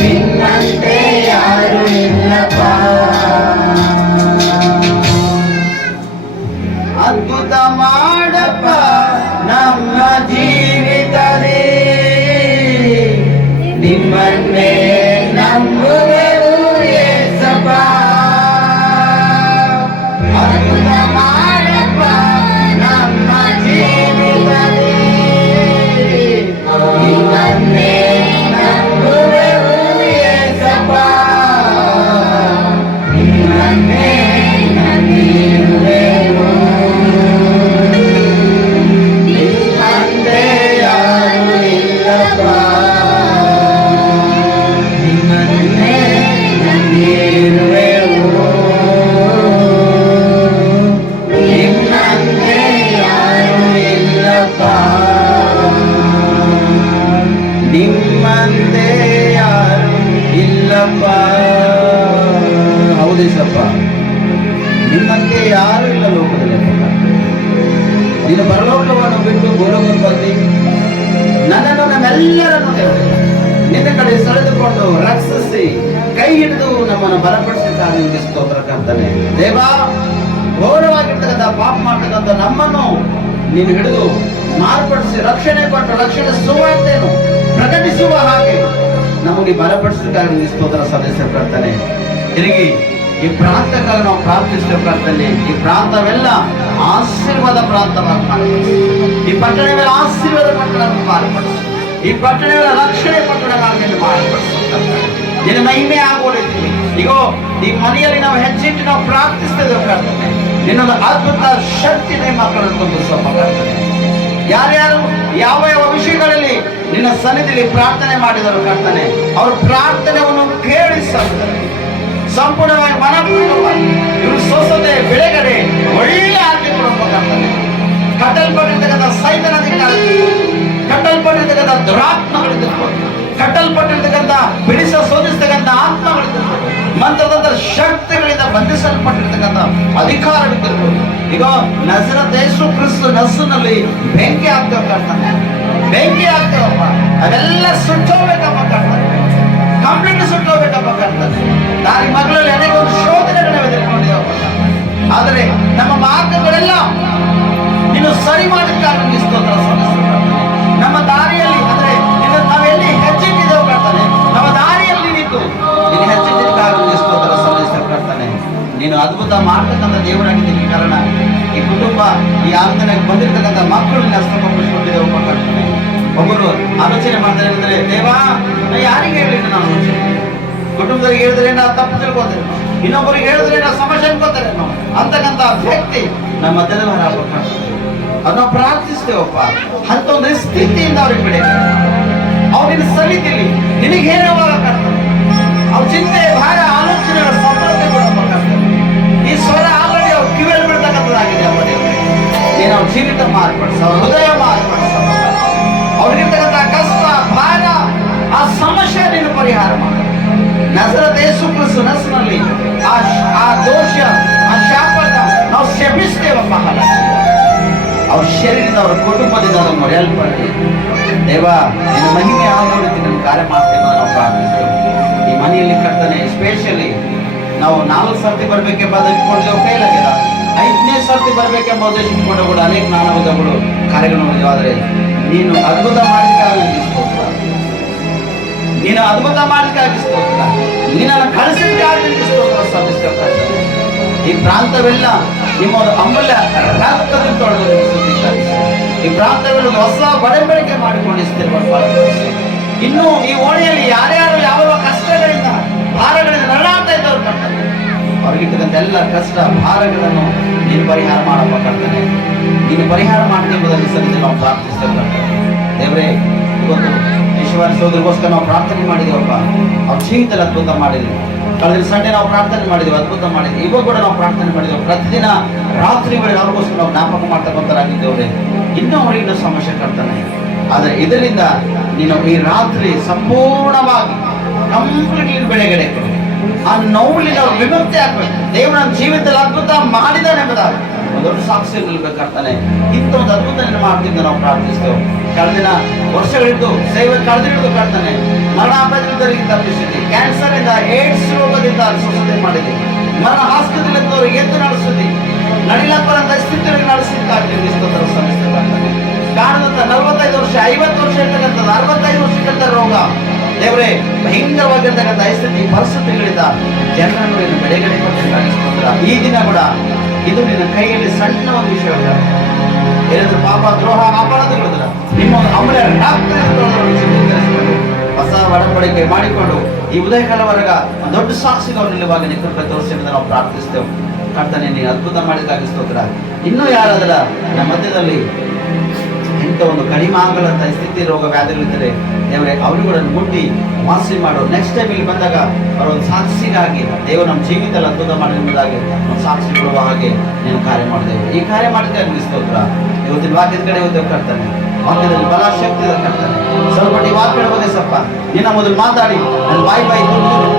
ನಿನ್ನಂತೆ ಯಾರು ಇಲ್ಲಪ್ಪ ಅದ್ಭುತ ಮಾಡಪ್ಪ ನಮ್ಮ ಜೀವಿತದಲ್ಲಿ ನಿಮ್ಮನ್ನೇ ನಂಬುವೆವು ಯೇಸಪ್ಪ. ಅದ್ಭುತ ಮಾಡಪ್ಪ ನಮ್ಮ ಜೀವಿತದಲ್ಲಿ ನಿಮ್ಮನ್ನೇ ನಂಬುವೆವು ಯೇಸಪ್ಪ. ನಿಮ್ಮನ್ನೇ ನಂಬಿರುವೆವು ನಿಮ್ಮಂತೆ ಯಾರು ಇಲ್ಲಪ್ಪ ನಿಮ್ಮನ್ನೇ ನಂಬಿರುವೆವು ನಿಮ್ಮಂತೆ ಯಾರು ಇಲ್ಲಪ್ಪ ನಿಮ್ಮಂತೆ ಯಾರು ಇಲ್ಲಪ್ಪ. ಹೌದೇಸಪ್ಪ, ನಿಮ್ಮಂತೆ ಯಾರು ಇಲ್ಲ ಲೋಕದಲ್ಲಿ. ನೀನು ಪರಲೋಕವನ್ನು ಬಿಟ್ಟು ಭೂಲೋಕಕ್ಕೆ ಬಂದು ನನ್ನನ್ನು ನಮ್ಮೆಲ್ಲರನ್ನು ನಿನ್ನ ಕಡೆ ಸೆಳೆದುಕೊಂಡು ರಕ್ಷಿಸಿ ಕೈ ಹಿಡಿದು ನಮ್ಮನ್ನು ಬಲಪಡಿಸಿದಾಗ ನಿಮಗೆ ಸ್ತೋತ್ರ ಕರ್ತನೆ. ದೇವಾ, ಘೋರವಾಗಿರ್ತಕ್ಕಂಥ ಪಾಪ ಮಾಡ್ತಕ್ಕಂಥ ನಮ್ಮನ್ನು ನೀನು ಹಿಡಿದು ಮಾರ್ಪಡಿಸಿ ರಕ್ಷಣೆ ಕೊಟ್ಟು ರಕ್ಷಣೆ ಸುವಾರ್ತೆಯನ್ನು ಪ್ರಕಟಿಸುವ ಹಾಗೆ ನಮಗೆ ಬಲಪಡಿಸಿದಾಗ ನಿಮಗೆ ಸ್ತೋತ್ರ ಸದಸ್ಯ ಕರ್ತನೆ. ತಿರುಗಿ ಈ ಪ್ರಾಂತಕ್ಕಾಗಿ ನಾವು ಪ್ರಾರ್ಥಿಸ್ತೇವೆ ಕರ್ತನೆ. ಈ ಪ್ರಾಂತವೆಲ್ಲ ಆಶೀರ್ವಾದ ಪ್ರಾಂತವಾಗಿ ಮಾರ್ಪಡಿಸಿ, ಈ ಪಟ್ಟಣವೆಲ್ಲ ಆಶೀರ್ವಾದ ಪಟ್ಟಣವನ್ನು ಮಾರ್ಪಡಿಸಿ, ಈ ಪಟ್ಟಣಗಳ ರಕ್ಷಣೆ ಪಟ್ಟಣವಾಗಿ ಮಾರ್ಪಡಿಸಿ ನಿನ್ನ ಮಹಿಮೆ ಆಗೋಳಿದ್ದೀವಿ. ಈಗ ಈ ಮನೆಯಲ್ಲಿ ನಾವು ಹೆಚ್ಚಿಟ್ಟು ನಾವು ಪ್ರಾರ್ಥಿಸ್ತೇವೆ ಕರ್ತನೆ. ನಿನ್ನೊಂದು ಅದ್ಭುತ ಶಕ್ತಿನೇ ಮಕ್ಕಳನ್ನು ತುಂಬಿಸುವ ಕರ್ತನೆ. ಯಾರ್ಯಾರು ಯಾವ ಯಾವ ವಿಷಯಗಳಲ್ಲಿ ನಿನ್ನ ಸನ್ನಿಧಿಯಲ್ಲಿ ಪ್ರಾರ್ಥನೆ ಮಾಡಿದರು ಕರ್ತನೆ, ಅವ್ರ ಪ್ರಾರ್ಥನೆಯನ್ನು ಕೇಳಿಸುತ್ತಾರೆ. ಸಂಪೂರ್ಣವಾಗಿ ಮನಪೂರ್ವಕವಾಗಿ ಇವರು ಸ್ವಸ್ಥತೆ ಬಿಡುಗಡೆ ಒಳ್ಳೆ ಆಜ್ಞೆ ಕೊಡುವ ಕರ್ತನೆ. ಕಟ್ಟಲ್ಪಟ್ಟಿರ್ತಕ್ಕಂಥ ಸೈತನದಿಂದ, ಕಟ್ಟಲ್ಪಟ್ಟಿರ್ತಕ್ಕಂಥ ದುರಾತ್ಮಗಳಿಂದ, ಕಟ್ಟಲ್ಪಟ್ಟಿರ್ತಕ್ಕಂಥ ಬಿಡಿಸ ಶೋಧಿಸ್ತಕ್ಕಂಥ ಆತ್ಮಗಳಿಂದ, ಮಂತ್ರದಂತ ಶಕ್ತಿಗಳಿಂದ ಬಂಧಿಸಲ್ಪಟ್ಟಿರ್ತಕ್ಕಂಥ ಅಧಿಕಾರವಿದ್ದಿರ್ಬೋದು. ಈಗ ನಜರೇತಿನ ಯೇಸು ಕ್ರಿಸ್ತ ನಸುನಲ್ಲಿ ಬೆಂಕಿ ಆಗ್ತೇವೆ ಕರ್ತನೆ, ಬೆಂಕಿ ಆಗ್ತೇವಪ್ಪ. ಅದೆಲ್ಲ ಸುಟ್ಟೋಗ್ಬೇಕಪ್ಪ ಕರ್ತನೆ, ಕಂಪ್ಲೀಟ್ ಸುಟ್ಟೋಗ್ಬೇಕಪ್ಪ ಕರ್ತನೆ. ದಾರಿ ಮಗಳಲ್ಲಿ ಅನೇಕ ಒಂದು ಶೋಧನೆಗಳನ್ನ ಎದುರ್ಕೊಂಡಿದ್ದೇವಪ್ಪ. ಆದರೆ ನಮ್ಮ ಮಾರ್ಗಗಳೆಲ್ಲ ನೀನು ಸರಿ ಮಾಡಿದ್ದಕ್ಕಾಗಿ ಸ್ತೋತ್ರ ಸಲ್ಲಿಸುತ್ತೇವೆ. ನಮ್ಮ ದಾರಿಯಲ್ಲಿ ಅಂದ್ರೆ ನಾವೆಲ್ಲಿ ಹೆಚ್ಚಿಟ್ಟಿದ್ದೇವೆ ಕರ್ತನೆ, ನಮ್ಮ ದಾರಿಯಲ್ಲಿ ನಿಂತು ನೀನು ಹೆಚ್ಚಿಟ್ಟಿದ್ದಕ್ಕಾಗಿ ಸ್ತೋತ್ರ ಸಲ್ಲಿಸುತ್ತೇವೆ. ನೀನು ಅದ್ಭುತ ಮಾಡ್ತಕ್ಕಂಥ ದೇವರಾಗಿದ್ದೀನಿ. ಕಾರಣ ಈ ಕುಟುಂಬ, ಈ ಆಂಗಣಕ್ಕೆ ಬಂದಿರತಕ್ಕಂಥ ಮಕ್ಕಳು ಹಸ್ತಪಡಿಸಿಕೊಂಡಿದ್ದೇವೆ ಕರ್ತನೆ. ಒಬ್ಬರು ಆಲೋಚನೆ ಮಾಡ್ತಾರೆ ಅಂದ್ರೆ, ದೇವಾ ನಾ ಯಾರಿಗೆ ಹೇಳಿ ನಾನು ಆಲೋಚನೆ, ಕುಟುಂಬದವರಿಗೆ ಹೇಳಿದ್ರೆ ನಾವು ತಪ್ಪು ತಿಳ್ಕೋತಾರೆ, ಇನ್ನೊಬ್ಬರಿಗೆ ಹೇಳಿದ್ರೆ ನಾವು ಸಮಸ್ಯೆ ಅನ್ಕೋತಾರೆ ಅಂತಕ್ಕಂಥ ವ್ಯಕ್ತಿ ನಮ್ಮ ಮಧ್ಯದಲ್ಲಿ ಹೊರಬೇಕು. ಅವ್ರನ್ನ ಪ್ರಾರ್ಥಿಸ್ತೇವಪ್ಪ. ಅಂತ ಒಂದು ಸ್ಥಿತಿಯಿಂದ ಅವ್ರಿಗೆ ಬಿಡಿ, ಅವ್ರಿನ ಸಲಿತಿಲಿ ನಿನಗೆ ಹೇಳುವಾಗ ಕರ್ತನೆ, ಅವ್ರ ಚಿಂತೆ ಭಾರ ಆಲೋಚನೆಗಳ ಸಫಲತೆ ಕೊಡಪ್ಪ ಕರ್ತನೆ. ಈ ಸ್ವರ ಆಲ್ರೆಡಿ ಅವ್ರ ಕಿವಿಯಲ್ಲಿ ಬಿಡ್ತಕ್ಕಂಥದ್ದಾಗಿದೆ. ಅಪ್ಪ ದೇವರೇ, ನೀನು ಅವ್ರ ಜೀವಿತ ಮಾರ್ಪಡಿಸ, ಅವ್ರ ಹೃದಯ ಮಾರ್ಪಡಿಸ, ಅವ್ರಿಗಿರ್ತಕ್ಕಂಥ ಕಷ್ಟ ಭಾರ ಆ ಸಮಸ್ಯೆ ನೀನು ಪರಿಹಾರ ಮಾಡ. ನಜರೇತಿನ ಯೇಸು ಕ್ರಿಸ್ತ ನಸುನಲ್ಲಿ ಆ ದೋಷ, ಆ ಶಾಪನ ನಾವು ಶಪಿಸ್ತೇವಪ್ಪ. ಅವ್ರ ಶರೀರದ, ಅವರ ಕುಟುಂಬದಿಂದ ನಾವು ಮರೆಯಲ್ಪಡಿ. ದೇವ ನಿನ್ನ ಮಹಿಮೆ ಆಗೋದಕ್ಕೆ ನನ್ನ ಕಾರ್ಯ ಮಾಡ್ತೇವೆ ನಾವು ಪ್ರಾರ್ಥಿಸ್ತೇವೆ. ಈ ಮನೆಯಲ್ಲಿ ಕರ್ತನೆ, ಎಸ್ಪೆಷಲಿ ನಾವು 4 ಸರ್ತಿ ಬರ್ಬೇಕೆಂಬ ಇಟ್ಕೊಂಡಿದ್ದೇವೆ, ಫೇಲ್ ಆಗಿದೆ. 5ನೇ ಸರ್ತಿ ಬರ್ಬೇಕೆಂಬ ಉದ್ದೇಶ ಇಟ್ಕೊಂಡು ಕೂಡ ಅನೇಕ ನಾನಾ ವಿಧಗಳು ಕಾರ್ಯಗಳು ನೋಡಿದ್ದೇವೆ. ಆದರೆ ನೀನು ಅದ್ಭುತ ಮಾಡಲಿಕ್ಕಾಗಿ ಸ್ತೋತ್ರ, ನೀನು ಅದ್ಭುತ ಮಾಡಲಿಕ್ಕಾಗಿ ಸ್ತೋತ್ರ, ನಿನ್ನನ್ನು ಕಳಿಸಲಿಕ್ಕಾಗಿ ಸ್ತೋತ್ರ ಸಲ್ಲಿಸ್ತೇವೆ. ಈ ಪ್ರಾಂತವೆಲ್ಲ ನಿಮ್ಮ ಒಂದು ಅಮೂಲ್ಯ ರಕ್ತದಿಂದ ತೊಳೆದು ಈ ಪ್ರಾಂತಗಳು ಹೊಸ ಬಡಂಬಡಿಕೆ ಮಾಡಿಕೊಂಡಿಸ್ತೇವೆ. ಇನ್ನು ಈ ಓಣಿಯಲ್ಲಿ ಯಾರ್ಯಾರು ಯಾವ ಕಷ್ಟಗಳಿಂದ, ಭಾರಗಳಿಂದ ನರಳಾಡ್ತಾ ಇದ್ದವ್ರು ಕರ್ತನೆ, ಅವ್ರಿಗಿರ್ತಕ್ಕಂಥ ಎಲ್ಲ ಕಷ್ಟ ಭಾರಗಳನ್ನು ನೀನು ಪರಿಹಾರ ಮಾಡಪ್ಪ ಕರ್ತನೆ. ನೀನು ಪರಿಹಾರ ಮಾಡ್ತಿರುವುದನ್ನು ಸರಿದು ನಾವು ಪ್ರಾರ್ಥಿಸ್ತೇವೆ. ದೇವರೇ, ಇವತ್ತು ಈಶ್ವರ ಸೋದರಿಗೋಸ್ಕರ ನಾವು ಪ್ರಾರ್ಥನೆ ಮಾಡಿದೇವಪ್ಪ. ಅವ್ರ ಜೀವಿತದಲ್ಲಿ ಅದ್ಭುತ ಮಾಡಿದ್ವಿ. ಕಳೆದ ಸಂಡೆ ನಾವು ಪ್ರಾರ್ಥನೆ ಮಾಡಿದ್ದೇವೆ, ಅದ್ಭುತ ಮಾಡಿದ್ವಿ. ಇವಾಗ ಕೂಡ ನಾವು ಪ್ರಾರ್ಥನೆ ಮಾಡಿದ್ದೇವೆ. ಪ್ರತಿದಿನ ರಾತ್ರಿ ವೇಳೆ ಅವ್ರಿಗೋಸ್ಕರ ನಾವು ಜ್ಞಾಪಕ ಮಾಡ್ತಕ್ಕಂಥರಾಗಿದ್ದೇವೆ. ಇನ್ನೂ ಅವರಿಗಿನ್ನೂ ಸಮಸ್ಯೆ ಕರ್ತನೆ. ಆದರೆ ಇದರಿಂದ ನೀನು ಈ ರಾತ್ರಿ ಸಂಪೂರ್ಣವಾಗಿ ಕಂಪ್ಲೀಟ್ಲಿ ಬಿಡುಗಡೆ ಕೊಡು. ಆ ನೋವಿನಿಂದ ಅವ್ರು ವಿಮುಕ್ತಿ ಆಗ್ಬೇಕು. ದೇವರ ಜೀವಿತದಲ್ಲಿ ಅದ್ಭುತ ಮಾಡಿದಾನೆ ಎಂಬುದಾಗಿ ಒಂದು ದೊಡ್ಡ ಸಾಕ್ಷಿ ನಿಲ್ಬೇಕಾಗ್ತಾನೆ. ಇಂಥ ಒಂದು ಅದ್ಭುತ ಮಾಡ್ತಿದ್ದ ನಾವು ಪ್ರಾರ್ಥಿಸ್ತೇವೆ. ಕಳೆದಿನ ವರ್ಷಗಳಿದ್ದು ಸೇವೆ ಕಳೆದಿಡಿದು ಕಾಡ್ತಾನೆ. ಮರಣಾಪದಲ್ಲಿ ತಪ್ಪಿಸಿದ್ವಿ, ಕ್ಯಾನ್ಸರ್ ಇಂದ, ಏಡ್ಸ್ ರೋಗದಿಂದ ಸ್ವಸ್ಥತೆ ಮಾಡಿದ್ವಿ, ಮರಣ ಆಸ್ಪತ್ರೆಯಲ್ಲಿ ಎದ್ದು ನಡೆಸಿದ್ವಿ, ನಡಿಲಪ್ಪರಂತ ಸ್ಥಿತಿಯಲ್ಲಿ ನಡೆಸಿದ್ದಾಗ್ಲಿ ಸ್ತೋತ್ರ ಸಲ್ಲಿಸಬೇಕಾಗ್ತಾನೆ. ಕಾರಣದಂತ 45 ವರ್ಷ 50 ವರ್ಷ ಇರ್ತಕ್ಕಂಥದ್ದು 65 ವರ್ಷಕ್ಕಿಂತ ರೋಗ ದೇವರೇ ಭಯಂಕರವಾಗಿರ್ತಕ್ಕಂಥ ಸ್ಥಿತಿ ಪರಿಸ್ಥಿತಿಗಳಿಂದ ಜನರನ್ನು ನೀನು ಬಿಡುಗಡೆ ಕೊಟ್ಟಿಲ್ಲ. ಈ ದಿನ ಕೂಡ ಇದು ನಿನ್ನ ಕೈಯಲ್ಲಿ ಸಣ್ಣ ಒಂದು ವಿಷಯ, ಏನಾದ್ರೂ ಪಾಪ ದ್ರೋಹ ಅಪರಾಧಗಳಿಲ್ಲ, ನಿಮ್ಮ ಅಮೂಲ್ಯ ಹೊಸ ಒಡಂಬಡಿಕೆ ಮಾಡಿಕೊಂಡು ಈ ಉದಯಕಾಲವರೆಗ ದೊಡ್ಡ ಸಾಕ್ಷಿಗಳು ನಿಲ್ಲುವಾಗ ನಿಕೃಪೆ ತೋರಿಸಿದ ನಾವು ಪ್ರಾರ್ಥಿಸ್ತೇವೆ. ಕರ್ತನೆ, ನೀನು ಅದ್ಭುತ ಮಾಡಿದಾಗಿ ಸ್ತೋತ್ರ. ಇನ್ನೂ ಯಾರಾದರ ನಮ್ಮ ಮಧ್ಯದಲ್ಲಿ ಇಂಥ ಒಂದು ಕಡಿಮೆ ಆಗಲಂತ ಸ್ಥಿತಿ ರೋಗ ವ್ಯಾಧಿಗಳಿದ್ದರೆ ದೇವರೇ ಅವರುಗಳನ್ನು ಮುಟ್ಟಿ ವಾಸಿ ಮಾಡು. ನೆಕ್ಸ್ಟ್ ಟೈಮ್ ಇಲ್ಲಿ ಬಂದಾಗ ಅವರ ಒಂದು ಸಾಕ್ಷಿಗಾಗಿ ದೇವರು ನಮ್ಮ ಜೀವಿತದಲ್ಲಿ ಅದ್ಭುತ ಮಾಡಿ ಎಂಬುದಾಗಿ ಒಂದು ಸಾಕ್ಷಿ ಕೊಡುವ ಹಾಗೆ ನೀನು ಕಾರ್ಯ ಮಾಡಿದ್ದೇವೆ. ಈ ಕಾರ್ಯ ಮಾಡಿದಾಗ ಸ್ತೋತ್ರ. ಇವತ್ತಿನ ವಾಕ್ಯದ ಕಡೆ ಹೋಗ್ತೇವೆ ಕರ್ತನೆ. ವಾಕ್ಯದಲ್ಲಿ ಬಲ ಶಕ್ತಿ ಇದೆ ಕರ್ತನೆ. ಸ್ವಲ್ಪ ಈ ವಾಕ್ಯದ ಬಗ್ಗೆ ಸ್ವಲ್ಪ ನಿನ್ನ ಮೊದಲು ಮಾತಾಡಿ ನನ್ನ ಬಾಯಿ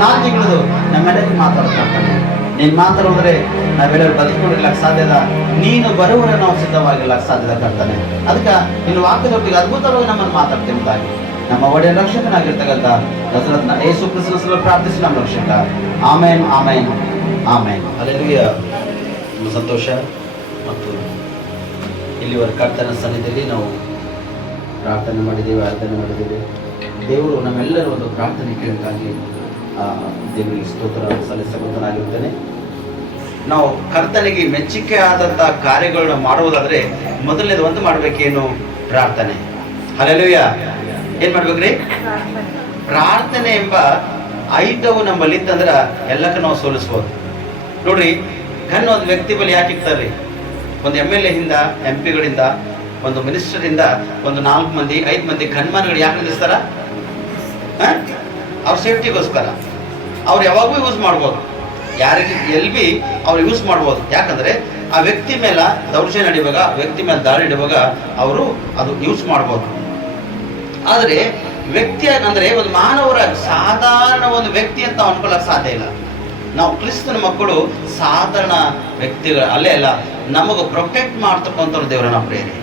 ನಾಲ್ಜಿಗಿಳಿದು ನಮ್ಮೆಲ್ಲರಿಗೂ ಮಾತಾಡ್ತಾನೆ. ನೀನು ಮಾತಾಡಿದ್ರೆ ನಾವೆಲ್ಲರೂ ಬದುಕೊಂಡಿರ್ಲಕ್ಕೆ ಸಾಧ್ಯದ, ನೀನು ಬರುವರೆ ನಾವು ಸಿದ್ಧವಾಗಿರ್ಲಕ್ಕೆ ಸಾಧ್ಯದ ಕರ್ತಾನೆ. ಅದಕ್ಕೆ ಇನ್ನು ವಾಕ್ಯದೊಟ್ಟಿಗೆ ಅದ್ಭುತವಾಗಿ ನಮ್ಮನ್ನು ಮಾತಾಡ್ತಿದ್ದಾಗಿ ನಮ್ಮ ಒಡೆಯ ರಕ್ಷಕನಾಗಿರ್ತಕ್ಕಂಥ ನಜರೇತಿನ ಯೇಸು ಕ್ರಿಸ್ತನ ಪ್ರಾರ್ಥಿಸಿ ನಮ್ಮ ರಕ್ಷಕ. ಆಮೇನ್, ಆಮೇನ್, ಆಮೇನ್. ಹಲ್ಲೆಲೂಯಾ. ನಮ್ಮ ಸಂತೋಷ ಮತ್ತು ಇಲ್ಲಿವರೆಗೆ ಕರ್ತನ ಸನ್ನಿಧಿಯಲ್ಲಿ ನಾವು ಪ್ರಾರ್ಥನೆ ಮಾಡಿದ್ದೇವೆ, ಆರಾಧನೆ ಮಾಡಿದ್ದೇವೆ. ದೇವರು ನಮ್ಮೆಲ್ಲರೂ ಒಂದು ಪ್ರಾರ್ಥನೆ ಕೇಳಕ್ಕಾಗಿ ದೇವರಿಗೆ ಸ್ತೋತ್ರ ಸಲ್ಲಿಸಬಹುದಾಗಿರ್ತೇನೆ. ನಾವು ಕರ್ತನಿಗೆ ಮೆಚ್ಚುಗೆ ಆದಂಥ ಕಾರ್ಯಗಳನ್ನ ಮಾಡುವುದಾದ್ರೆ ಮೊದಲನೇದು ಒಂದು ಮಾಡಬೇಕೇನು? ಪ್ರಾರ್ಥನೆ. ಹಲ್ಲೆಲೂಯಾ. ಏನ್ ಮಾಡ್ಬೇಕ್ರಿ? ಪ್ರಾರ್ಥನೆ ಎಂಬ ಐದವು ನಮ್ಮಲ್ಲಿ ಇತ್ತಂದ್ರೆ ಎಲ್ಲಕ್ಕೂ ನಾವು ಸೋಲಿಸ್ಬೋದು. ನೋಡ್ರಿ, ಗನ್ ಒಂದು ವ್ಯಕ್ತಿ ಬಳಿ ಯಾಕೆ ಇರ್ತಾರ್ರಿ? ಒಂದು MLA ಹಿಂದ, MP ಗಳಿಂದ, ಒಂದು ಮಿನಿಸ್ಟರಿಂದ ಒಂದು 4 ಮಂದಿ 5 ಮಂದಿ ಗನ್ಮನ್ಗಳು ಯಾಕೆ ನಿಲ್ಲಿಸ್ತಾರ? ಅವ್ರ ಸೇಫ್ಟಿಗೋಸ್ಕರ. ಅವ್ರು ಯಾವಾಗೂ ಯೂಸ್ ಮಾಡ್ಬೋದು, ಯಾರಿಗೆ ಎಲ್ಲಿ ಬಿ ಅವ್ರು ಯೂಸ್ ಮಾಡ್ಬೋದು. ಯಾಕಂದ್ರೆ ಆ ವ್ಯಕ್ತಿ ಮೇಲೆ ದೌರ್ಜನ್ಯ ನಡೆಯುವಾಗ, ವ್ಯಕ್ತಿ ಮೇಲೆ ದಾಳಿ ನಡೆಯುವಾಗ ಅವರು ಅದು ಯೂಸ್ ಮಾಡ್ಬೋದು. ಆದರೆ ವ್ಯಕ್ತಿ ಅಂದ್ರೆ ಒಂದು ಮಾನವರ ಸಾಧಾರಣ ಒಂದು ವ್ಯಕ್ತಿ ಅಂತ ಅನ್ಕೊಳ್ಳೋಕೆ ಸಾಧ್ಯ ಇಲ್ಲ. ನಾವು ಕ್ರಿಸ್ತನ ಮಕ್ಕಳು ಸಾಧಾರಣ ವ್ಯಕ್ತಿಗಳ ಅಲ್ಲೇ ಅಲ್ಲ, ನಮಗೆ ಪ್ರೊಟೆಕ್ಟ್ ಮಾಡ್ತಕ್ಕಂಥ ದೇವರನ್ನ ಪ್ರೇರೆ,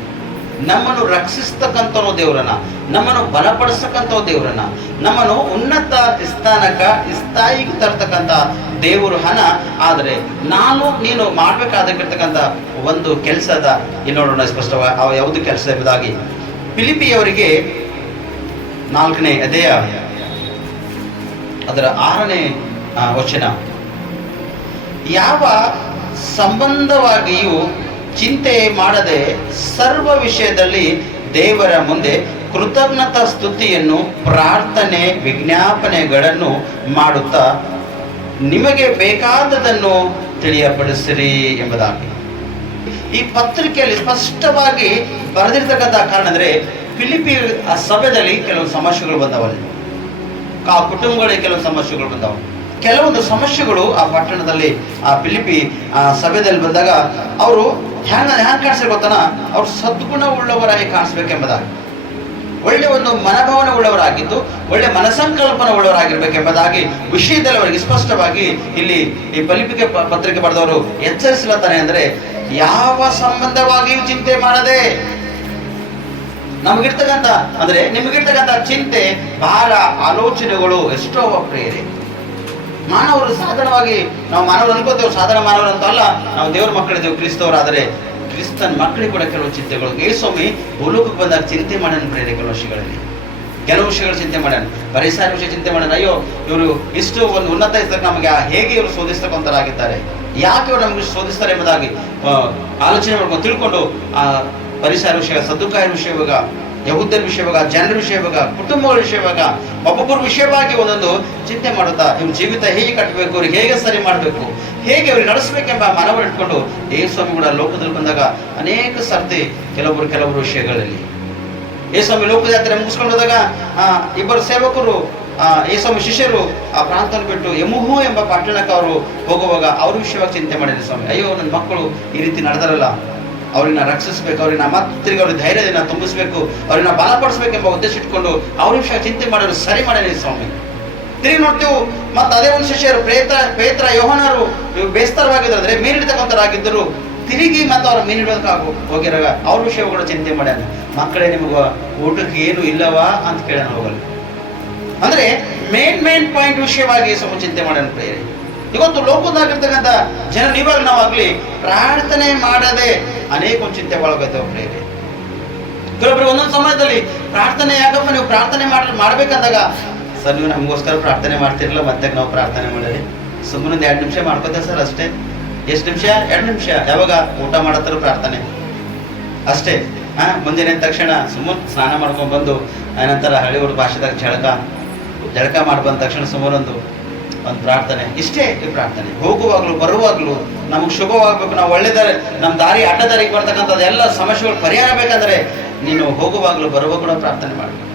ನಮ್ಮನ್ನು ರಕ್ಷಿಸ್ತಕ್ಕಂಥ ದೇವರನ್ನ, ನಮ್ಮನ್ನು ಬಲಪಡಿಸ್ತಕ್ಕಂಥ ದೇವರನ್ನ, ನಮ್ಮನ್ನು ಉನ್ನತ ಸ್ಥಾಯಿಗೆ ತರ್ತಕ್ಕಂಥ ದೇವರು ಹಣ. ಆದರೆ ನಾನು ನೀನು ಮಾಡಬೇಕಾಗಿರ್ತಕ್ಕಂಥ ಒಂದು ಕೆಲಸದ ಇಲ್ಲಿ ನೋಡೋಣ ಸ್ಪಷ್ಟವಾಗಿ ಅವ ಯಾವುದು ಕೆಲಸ ಎಂಬುದಾಗಿ. ಫಿಲಿಪಿಯವರಿಗೆ 4ನೇ ಅಧ್ಯಾಯ ಅದರ 6ನೇ ವಚನ, ಯಾವ ಸಂಬಂಧವಾಗಿಯೂ ಚಿಂತೆ ಮಾಡದೆ ಸರ್ವ ವಿಷಯದಲ್ಲಿ ದೇವರ ಮುಂದೆ ಕೃತಜ್ಞತಾ ಸ್ತುತಿಯನ್ನು, ಪ್ರಾರ್ಥನೆ, ವಿಜ್ಞಾಪನೆಗಳನ್ನು ಮಾಡುತ್ತಾ ನಿಮಗೆ ಬೇಕಾದದನ್ನು ತಿಳಿಯಪಡಿಸಿರಿ ಎಂಬುದಾಗಿ. ಈ ಪತ್ರಿಕೆಯಲ್ಲಿ ಸ್ಪಷ್ಟವಾಗಿ ಬರೆದಿರ್ತಕ್ಕಂಥ ಕಾರಣ ಅಂದರೆ, ಫಿಲಿಪಿ ಆ ಸಭೆಯಲ್ಲಿ ಕೆಲವು ಸಮಸ್ಯೆಗಳು ಬಂದವಲ್ಲಿ, ಆ ಕುಟುಂಬಗಳಿಗೆ ಕೆಲವು ಸಮಸ್ಯೆಗಳು ಬಂದವು. ಕೆಲವೊಂದು ಸಮಸ್ಯೆಗಳು ಆ ಪಟ್ಟಣದಲ್ಲಿ, ಆ ಫಿಲಿಪಿ ಸಭೆಯಲ್ಲಿ ಬಂದಾಗ ಅವರು ಹ್ಯಾಂಗ ಕಾಣಿಸ್ಬೇಕು ಗೊತ್ತಾನ, ಅವ್ರು ಸದ್ಗುಣ ಉಳ್ಳವರಾಗಿ ಕಾಣಿಸ್ಬೇಕೆಂಬುದಾಗಿ, ಒಳ್ಳೆ ಒಂದು ಮನೋಭಾವನೆ ಉಳ್ಳವರಾಗಿದ್ದು ಒಳ್ಳೆ ಮನಸಂಕಲ್ಪನೆ ಉಳ್ಳವರಾಗಿರ್ಬೇಕೆಂಬುದಾಗಿ ವಿಷಯದಲ್ಲಿ ಅವರಿಗೆ ಸ್ಪಷ್ಟವಾಗಿ ಇಲ್ಲಿ ಈ ಫಿಲಿಪಿಗೆ ಪತ್ರಿಕೆ ಬರೆದವರು ಎಚ್ಚರಿಸಲತ್ತಾನೆ. ಅಂದರೆ ಯಾವ ಸಂಬಂಧವಾಗಿಯೂ ಚಿಂತೆ ಮಾಡದೆ, ನಮಗಿರ್ತಕ್ಕಂಥ ಅಂದ್ರೆ ನಿಮಗಿರ್ತಕ್ಕಂಥ ಚಿಂತೆ, ಭಾರ, ಆಲೋಚನೆಗಳು ಎಷ್ಟೋ ಪ್ರೇರೆ. ಮಾನವರು ಸಾಧಾರಣವಾಗಿ ನಾವು ಮಾನವರು ಅನ್ಕೋತೇವೆ, ಸಾಧಾರಣ ಮಾನವರು ಅಂತ ಅಲ್ಲ, ನಾವು ದೇವ್ರ ಮಕ್ಕಳಿದ್ದೇವೆ, ಕ್ರಿಸ್ತವರಾದರೆ ಕ್ರಿಸ್ತನ ಮಕ್ಕಳಿಗೆ ಕೂಡ ಕೆಲವು ಚಿಂತೆಗಳು. ಯೇಸುಸ್ವಾಮಿ ಭೂಲೋಕಕ್ಕೆ ಬಂದಾಗ ಚಿಂತೆ ಮಾಡೋಣ ಪ್ರೇರೆ. ಕೆಲವು ವಿಷಯಗಳು ಚಿಂತೆ ಮಾಡೋಣ, ಪರಿಸರ ವಿಷಯ ಚಿಂತೆ ಮಾಡೋಣ. ಅಯ್ಯೋ, ಇವರು ಇಷ್ಟು ಒಂದು ಉನ್ನತ ಇದ್ದಾಗ ನಮಗೆ ಹೇಗೆ ಇವರು ಶೋಧಿಸ್ತಕ್ಕಂಥರಾಗಿದ್ದಾರೆ, ಯಾಕೆ ಇವರು ನಮಗೆ ಶೋಧಿಸ್ತಾರೆ ಎಂಬುದಾಗಿ ಆಲೋಚನೆ ಮಾಡ್ಕೊಂಡು ತಿಳ್ಕೊಂಡು ಆ ಪರಿಸರ ವಿಷಯ, ಸದ್ದುಕಾಯರ ವಿಷಯವಾಗ, ಯಹೂದ್ಯರ ವಿಷಯವಾಗ, ಜನರ ವಿಷಯವಾಗ, ಕುಟುಂಬಗಳ ವಿಷಯವಾಗ, ಒಬ್ಬೊಬ್ಬರ ವಿಷಯವಾಗಿ ಒಂದೊಂದು ಚಿಂತೆ ಮಾಡುತ್ತಾ ಇವ್ರ ಜೀವಿತ ಹೇಗೆ ಕಟ್ಟಬೇಕು, ಅವ್ರಿಗೆ ಹೇಗೆ ಸರಿ ಮಾಡಬೇಕು, ಹೇಗೆ ಅವ್ರಿಗೆ ನಡೆಸಬೇಕೆಂಬ ಮನವನ್ನು ಇಟ್ಕೊಂಡು ಯೇಸುಸ್ವಾಮಿ ಕೂಡ ಲೋಕದಲ್ಲಿ ಬಂದಾಗ ಅನೇಕ ಸರ್ತಿ ಕೆಲವೊಬ್ಬರು ವಿಷಯಗಳಲ್ಲಿ ಯೇಸುಸ್ವಾಮಿ ಲೋಕಯಾತ್ರೆ ಮುಗಿಸ್ಕೊಂಡು ಹೋದಾಗ ಇಬ್ಬರು ಸೇವಕರು, ಯೇಸುಸ್ವಾಮಿ ಶಿಷ್ಯರು ಆ ಪ್ರಾಂತವನ್ನು ಬಿಟ್ಟು ಎಮುಹು ಎಂಬ ಪಟ್ಟಣಕ್ಕೆ ಅವರು ಹೋಗುವಾಗ ಅವ್ರ ವಿಷಯವಾಗಿ ಚಿಂತೆ ಮಾಡಿದ್ರು. ಸ್ವಾಮಿ, ಅಯ್ಯೋ ನನ್ನ ಮಕ್ಕಳು ಈ ರೀತಿ ನಡೆದಾರಲ್ಲ, ಅವ್ರನ್ನ ರಕ್ಷಿಸ್ಬೇಕು, ಅವ್ರನ್ನ ಮತ್ತೆ ಅವ್ರಿಗೆ ಧೈರ್ಯದಿಂದ ತುಂಬಿಸ್ಬೇಕು, ಅವ್ರನ್ನ ಬಲಪಡಿಸ್ಬೇಕೆಂಬ ಉದ್ದೇಶ ಇಟ್ಕೊಂಡು ಅವ್ರ ವಿಷಯ ಚಿಂತೆ ಮಾಡೋರು ಸರಿ ಮಾಡೇನಿ ಸ್ವಾಮಿ. ತಿರುಗಿ ನೋಡ್ತೀವಿ ಮತ್ತೆ ಅದೇ ಒಂದು ಶಿಷ್ಯರು ಪೇತ್ರ ಯೋಹಾನರು ಇವು ಬೇಸ್ತರವಾಗಿದ್ರೆ ಮೀನಿಡ್ತಕ್ಕಂಥರಾಗಿದ್ದರು. ತಿರುಗಿ ಮತ್ತೆ ಅವ್ರ ಮೀನಿಡೋದಕ್ಕಾಗ ಹೋಗಿರಾಗ ಅವ್ರ ವಿಷಯ ಕೂಡ ಚಿಂತೆ ಮಾಡ್ಯಾನ. ಮಕ್ಕಳೇ ನಿಮಗ ಊಟಕ್ಕೆ ಏನು ಇಲ್ಲವಾ ಅಂತ ಕೇಳೋಣ ಹೋಗಲ್ಲ. ಅಂದ್ರೆ ಮೇನ್ ಪಾಯಿಂಟ್ ವಿಷಯವಾಗಿ ಸ್ವಲ್ಪ ಚಿಂತೆ ಮಾಡ್ಯಾನ ಪ್ರೇರಿ. ಇವತ್ತು ಲೋಕದಾಗಿರ್ತಕ್ಕಂಥ ಜನ ಇವಾಗ ನಾವಾಗ್ಲಿ ಪ್ರಾರ್ಥನೆ ಮಾಡದೆ ಅನೇಕ ಚಿಂತೆ ಒಳಗೈತೇವೆ ಪ್ರೇರಿ. ಕೆಲವೊಬ್ರು ಒಂದೊಂದು ಸಮಯದಲ್ಲಿ ಪ್ರಾರ್ಥನೆ ಯಾಕಪ್ಪ ನೀವು ಪ್ರಾರ್ಥನೆ ಮಾಡ್ಬೇಕಂದಾಗ, ಸರ್ ನೀವು ನಮಗೋಸ್ಕರ ಪ್ರಾರ್ಥನೆ ಮಾಡ್ತಿರಲ್ಲ, ಮತ್ತೆ ನಾವು ಪ್ರಾರ್ಥನೆ ಮಾಡಿರಿ, ಸುಮ್ಮನೆ 2 ನಿಮಿಷ ಮಾಡ್ಕೋತೇವೆ ಸರ್ ಅಷ್ಟೇ. ಎಷ್ಟು ನಿಮಿಷ? 2 ನಿಮಿಷ. ಯಾವಾಗ ಊಟ ಮಾಡತ್ತಾರ ಪ್ರಾರ್ಥನೆ ಅಷ್ಟೇ. ಮುಂಜಾನೆ ತಕ್ಷಣ ಸುಮ್ಮನೆ ಸ್ನಾನ ಮಾಡ್ಕೊಂಡ್ ಬಂದು ಏನಂತಾರ ಹಳ್ಳಿಗಳ ಭಾಷೆದಾಗ ಜಳಕ ಮಾಡಿ ಬಂದ ತಕ್ಷಣ ಸುಮ್ಮನೊಂದು ಪ್ರಾರ್ಥನೆ, ಇಷ್ಟೇ. ಈ ಪ್ರಾರ್ಥನೆ ಹೋಗುವಾಗ್ಲೂ ಬರುವಾಗ್ಲೂ ನಮಗೆ ಶುಭವಾಗಬೇಕು, ನಾವು ಒಳ್ಳೆದಾರೆ, ನಮ್ಮ ದಾರಿ ಅಡ್ಡದಾರಿಗೆ ಬರ್ತಕ್ಕಂಥದ್ದು ಎಲ್ಲ ಸಮಸ್ಯೆಗಳು ಪರಿಹಾರ ಬೇಕಂದ್ರೆ ನೀನು ಹೋಗುವಾಗ್ಲೂ ಬರುವಾಗ ಕೂಡ ಪ್ರಾರ್ಥನೆ ಮಾಡಬೇಕು,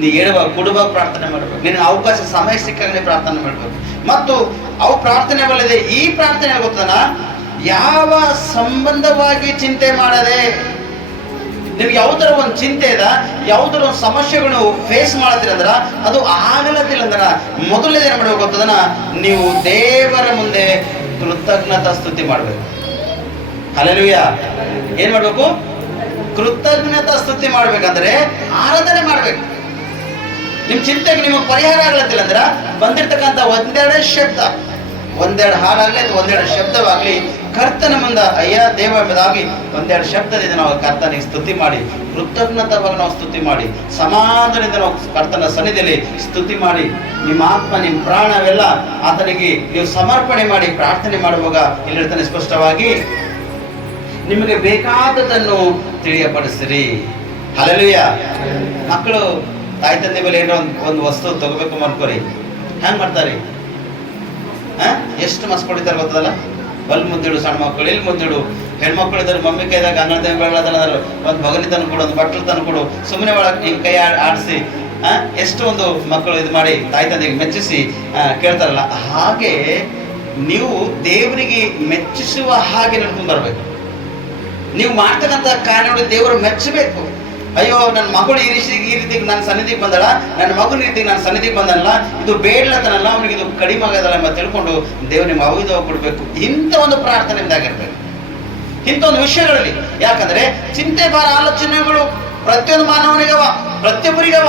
ನೀ ಹೇಳುವಾಗ ಕೊಡುವಾಗ ಪ್ರಾರ್ಥನೆ ಮಾಡಬೇಕು, ನಿನಗೆ ಅವಕಾಶ ಸಮಯ ಸಿಕ್ಕಾಗಲೇ ಪ್ರಾರ್ಥನೆ ಮಾಡಬೇಕು. ಮತ್ತು ಅವು ಪ್ರಾರ್ಥನೆ ಬಲ್ಲದೆ ಈ ಪ್ರಾರ್ಥನೆ ಗೊತ್ತನ, ಯಾವ ಸಂಬಂಧವಾಗಿ ಚಿಂತೆ ಮಾಡದೆ. ನಿಮ್ಗೆ ಯಾವ್ದಾರ ಒಂದು ಚಿಂತೆ ಇದೆ, ಯಾವ್ದಾರ ಒಂದು ಸಮಸ್ಯೆಗಳು ಫೇಸ್ ಮಾಡತ್ತೀರಂದ್ರ ಅದು ಆಗಲತ್ತಿಲ್ಲ ಅಂದ್ರ ಮೊದಲನೇದು ಏನ್ ಮಾಡ್ಬೇಕು ಗೊತ್ತದನ, ನೀವು ದೇವರ ಮುಂದೆ ಕೃತಜ್ಞತಾ ಸ್ತುತಿ ಮಾಡ್ಬೇಕು. ಹಲ್ಲೆಲೂಯಾ. ಏನ್ ಮಾಡ್ಬೇಕು? ಕೃತಜ್ಞತಾ ಸ್ತುತಿ ಮಾಡ್ಬೇಕಂದ್ರೆ ಆರಾಧನೆ ಮಾಡ್ಬೇಕು. ನಿಮ್ ಚಿಂತೆಗೆ ನಿಮಗೆ ಪರಿಹಾರ ಆಗ್ಲತ್ತಿಲ್ಲ ಅಂದ್ರ ಬಂದಿರ್ತಕ್ಕಂಥ ಒಂದೆರಡು ಹಾಡಾಗ್ಲಿ ಅಥವಾ ಒಂದೆರಡು ಶಬ್ದವಾಗ್ಲಿ ಕರ್ತನ ಮುಂದೆ ಅಯ್ಯ ದೇವ ಎಂಬುದಾಗಿ ಒಂದೆರಡು ಶಬ್ದದಿಂದ ನಾವು ಕರ್ತನಿಗೆ ಸ್ತುತಿ ಮಾಡಿ, ಕೃತಜ್ಞತವಾಗಿ ನಾವು ಸ್ತುತಿ ಮಾಡಿ, ಸಮಾಧಾನದಿಂದ ನಾವು ಕರ್ತನ ಸನ್ನಿಧಿಯಲ್ಲಿ ಸ್ತುತಿ ಮಾಡಿ, ನಿಮ್ಮ ಆತ್ಮ ನಿಮ್ಮ ಪ್ರಾಣವೆಲ್ಲ ಆತನಿಗೆ ನೀವು ಸಮರ್ಪಣೆ ಮಾಡಿ ಪ್ರಾರ್ಥನೆ ಮಾಡುವಾಗ ಇಲ್ಲಿರ್ತಾನೆ ಸ್ಪಷ್ಟವಾಗಿ ನಿಮಗೆ ಬೇಕಾದದನ್ನು ತಿಳಿಯಪಡಿಸಿರಿ. ಹಲ್ಲೆಲೂಯಾ. ಮಕ್ಕಳು ತಾಯಿ ತಂದೆ ಮೇಲೆ ಏನೋ ಒಂದು ವಸ್ತು ತಗೋಬೇಕು ಅನ್ಕೋರಿ, ಹ್ಯಾಂಗ್ ಮಾಡ್ತಾರೆ? ಎಷ್ಟು ಮಸ್ ಕೊಡಿತಾರೆ ಗೊತ್ತದಲ್ಲ? ಅಲ್ಲಿ ಮುದ್ದಿಡು ಸಣ್ಣ ಮಕ್ಕಳು, ಇಲ್ಲಿ ಮುದ್ದಿಡು, ಹೆಣ್ಮಕ್ಳು ಇದ್ದಾರೆ ಮಮ್ಮಿ ಕೈದಾಗ ಅಂಗಡಿ ಬೆಳದಲ್ಲ, ಒಂದು ಬಗಲಿ ತಂದು ಕೊಡು, ಒಂದು ಬಟ್ಟಲು ತಂದು ಕೊಡು, ಸುಮ್ಮನೆ ಒಳಗೆ ಹಿಂಗೆ ಕೈ ಆಡಿಸಿ ಎಷ್ಟು ಒಂದು ಮಕ್ಕಳು ಇದು ಮಾಡಿ ತಾಯಿ ತಂದೆಗೆ ಮೆಚ್ಚಿಸಿ ಕೇಳ್ತಾರಲ್ಲ, ಹಾಗೆ ನೀವು ದೇವರಿಗೆ ಮೆಚ್ಚಿಸುವ ಹಾಗೆ ನಡ್ಕೊಂಡು ಬರಬೇಕು. ನೀವು ಮಾಡ್ತಕ್ಕಂಥ ಕಾರ್ಯ ನೋಡಿ ದೇವರು ಮೆಚ್ಚಬೇಕು. ಅಯ್ಯೋ ನನ್ನ ಮಗಳು ಈ ರೀತಿಗೆ ನನ್ನ ಸನ್ನಿಧಿಗೆ ಬಂದಳ, ನನ್ನ ಮಗನ ರೀತಿಗೆ ನನ್ನ ಸನ್ನಿಧಿಗೆ ಬಂದಲ್ಲ, ಇದು ಬೇಡಲತನಲ್ಲ, ಅವನಿಗೆ ಇದು ಕಡಿಮೆ ಆಗೋದಲ್ಲ ಎಂಬ ತಿಳ್ಕೊಂಡು ದೇವರು ನಿಮ್ಗೆ ಅವಿಧವ ಕೊಡಬೇಕು. ಇಂಥ ಒಂದು ಪ್ರಾರ್ಥನೆ ನಿಮ್ದಾಗಿರ್ಬೇಕು, ಇಂಥ ಒಂದು ವಿಷಯಗಳಲ್ಲಿ. ಯಾಕಂದ್ರೆ ಚಿಂತೆ ಭಾರ ಆಲೋಚನೆಗಳು ಪ್ರತಿಯೊಂದು ಮಾನವನಿಗವ, ಪ್ರತಿಯೊಬ್ಬರಿಗವ.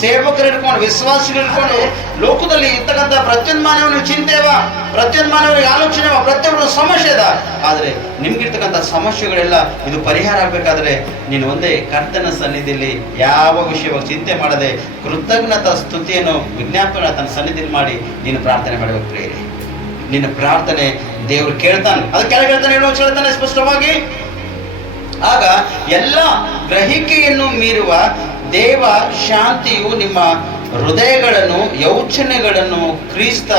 ಸೇವಕರು ಇಟ್ಕೊಂಡು, ವಿಶ್ವಾಸಿಗಳು ಇಟ್ಕೊಂಡು, ಲೋಕದಲ್ಲಿ ಇರ್ತಕ್ಕಂಥ ಪ್ರತಿಯೊಂದು ಮಾನವನಿಗೆ ಚಿಂತೆ ಅವ, ಪ್ರತಿಯೊಂದು ಮಾನವನಿಗೆ ಆಲೋಚನೆ ಅವ, ಪ್ರತಿಯೊಬ್ಬರು ಸಮಸ್ಯೆ ಅದ. ಆದರೆ ನಿಮ್ಗಿರ್ತಕ್ಕಂಥ ಸಮಸ್ಯೆಗಳೆಲ್ಲ ಇದು ಪರಿಹಾರ ಆಗಬೇಕಾದ್ರೆ ನೀನು ಒಂದೇ ಕರ್ತನ ಸನ್ನಿಧಿಯಲ್ಲಿ ಯಾವ ವಿಷಯವಾಗಿ ಚಿಂತೆ ಮಾಡದೆ ಕೃತಜ್ಞತಾ ಸ್ತುತಿಯನ್ನು ವಿಜ್ಞಾಪನೆ ತನ್ನ ಸನ್ನಿಧಿಯಲ್ಲಿ ಮಾಡಿ ನೀನು ಪ್ರಾರ್ಥನೆ ಮಾಡಬೇಕು ಪ್ರಿಯರೇ. ನಿನ್ನ ಪ್ರಾರ್ಥನೆ ದೇವರು ಕೇಳ್ತಾನೆ. ಅದಕ್ಕೆ ಕೆಳಗೆ ಹೇಳ್ತಾನೆ, ಹೇಳ್ತಾನೆ ಸ್ಪಷ್ಟವಾಗಿ, ಆಗ ಎಲ್ಲ ಗ್ರಹಿಕೆಯನ್ನು ಮೀರುವ ದೇವ ಶಾಂತಿಯು ನಿಮ್ಮ ಹೃದಯಗಳನ್ನು, ಯೋಚನೆಗಳನ್ನು ಕ್ರಿಸ್ತ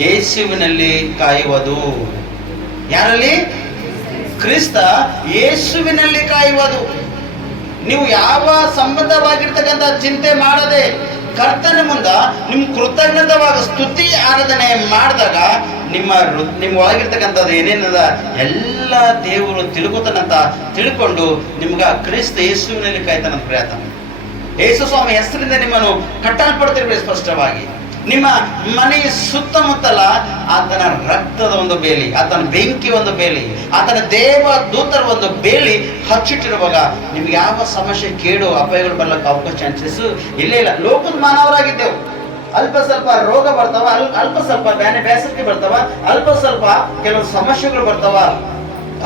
ಯೇಸುವಿನಲ್ಲಿ ಕಾಯುವುದು. ಯಾರಲ್ಲಿ? ಕ್ರಿಸ್ತ ಯೇಸುವಿನಲ್ಲಿ ಕಾಯುವುದು. ನೀವು ಯಾವ ಸಂಬಂಧವಾಗಿರ್ತಕ್ಕಂಥ ಚಿಂತೆ ಮಾಡದೆ ಕರ್ತನ ಮುಂದ ನಿಮ್ಮ ಕೃತಜ್ಞತವಾಗಿ ಸ್ತುತಿ ಆರಾಧನೆ ಮಾಡಿದಾಗ ನಿಮ್ಮ ಒಳಗಿರ್ತಕ್ಕಂಥದ್ದು ಏನೇನದ ಎಲ್ಲ ದೇವರು ತಿಳ್ಕೊತಾನಂತ ತಿಳ್ಕೊಂಡು ನಿಮ್ಗೆ ಕ್ರಿಸ್ತ ಯೇಸುವಿನಲ್ಲಿ ಕಾಯ್ತಾನಂತ ಪ್ರಯತ್ನ. ಯೇಸು ಸ್ವಾಮಿ ಹೆಸರಿಂದ ನಿಮ್ಮನ್ನು ಕಟ್ಟಲ್ಪಡ್ತಿರ್ಬೇಕು. ಸ್ಪಷ್ಟವಾಗಿ ನಿಮ್ಮ ಮನೆ ಸುತ್ತಮುತ್ತಲ ಆತನ ರಕ್ತದ ಒಂದು ಬೇಲಿ, ಆತನ ಬೆಂಕಿ ಒಂದು ಬೇಲಿ, ಆತನ ದೇವ ದೂತರ ಒಂದು ಬೇಲಿ ಹಚ್ಚಿಟ್ಟಿರುವಾಗ ನಿಮ್ಗೆ ಯಾವ ಸಮಸ್ಯೆ, ಕೇಡು, ಅಪಾಯಗಳು ಬರ್ಲಕ್ಕೆ ಅವಕಾಶ ಚಾನ್ಸಸ್ ಇಲ್ಲೇ ಇಲ್ಲ. ಲೋಕದ ಮಾನವರಾಗಿದ್ದೆವು, ಅಲ್ಪ ಸ್ವಲ್ಪ ರೋಗ ಬರ್ತಾವ, ಅಲ್ಪ ಸ್ವಲ್ಪ ಬೇಸರಿಕೆ ಬರ್ತಾವ, ಅಲ್ಪ ಸ್ವಲ್ಪ ಕೆಲವು ಸಮಸ್ಯೆಗಳು ಬರ್ತಾವ.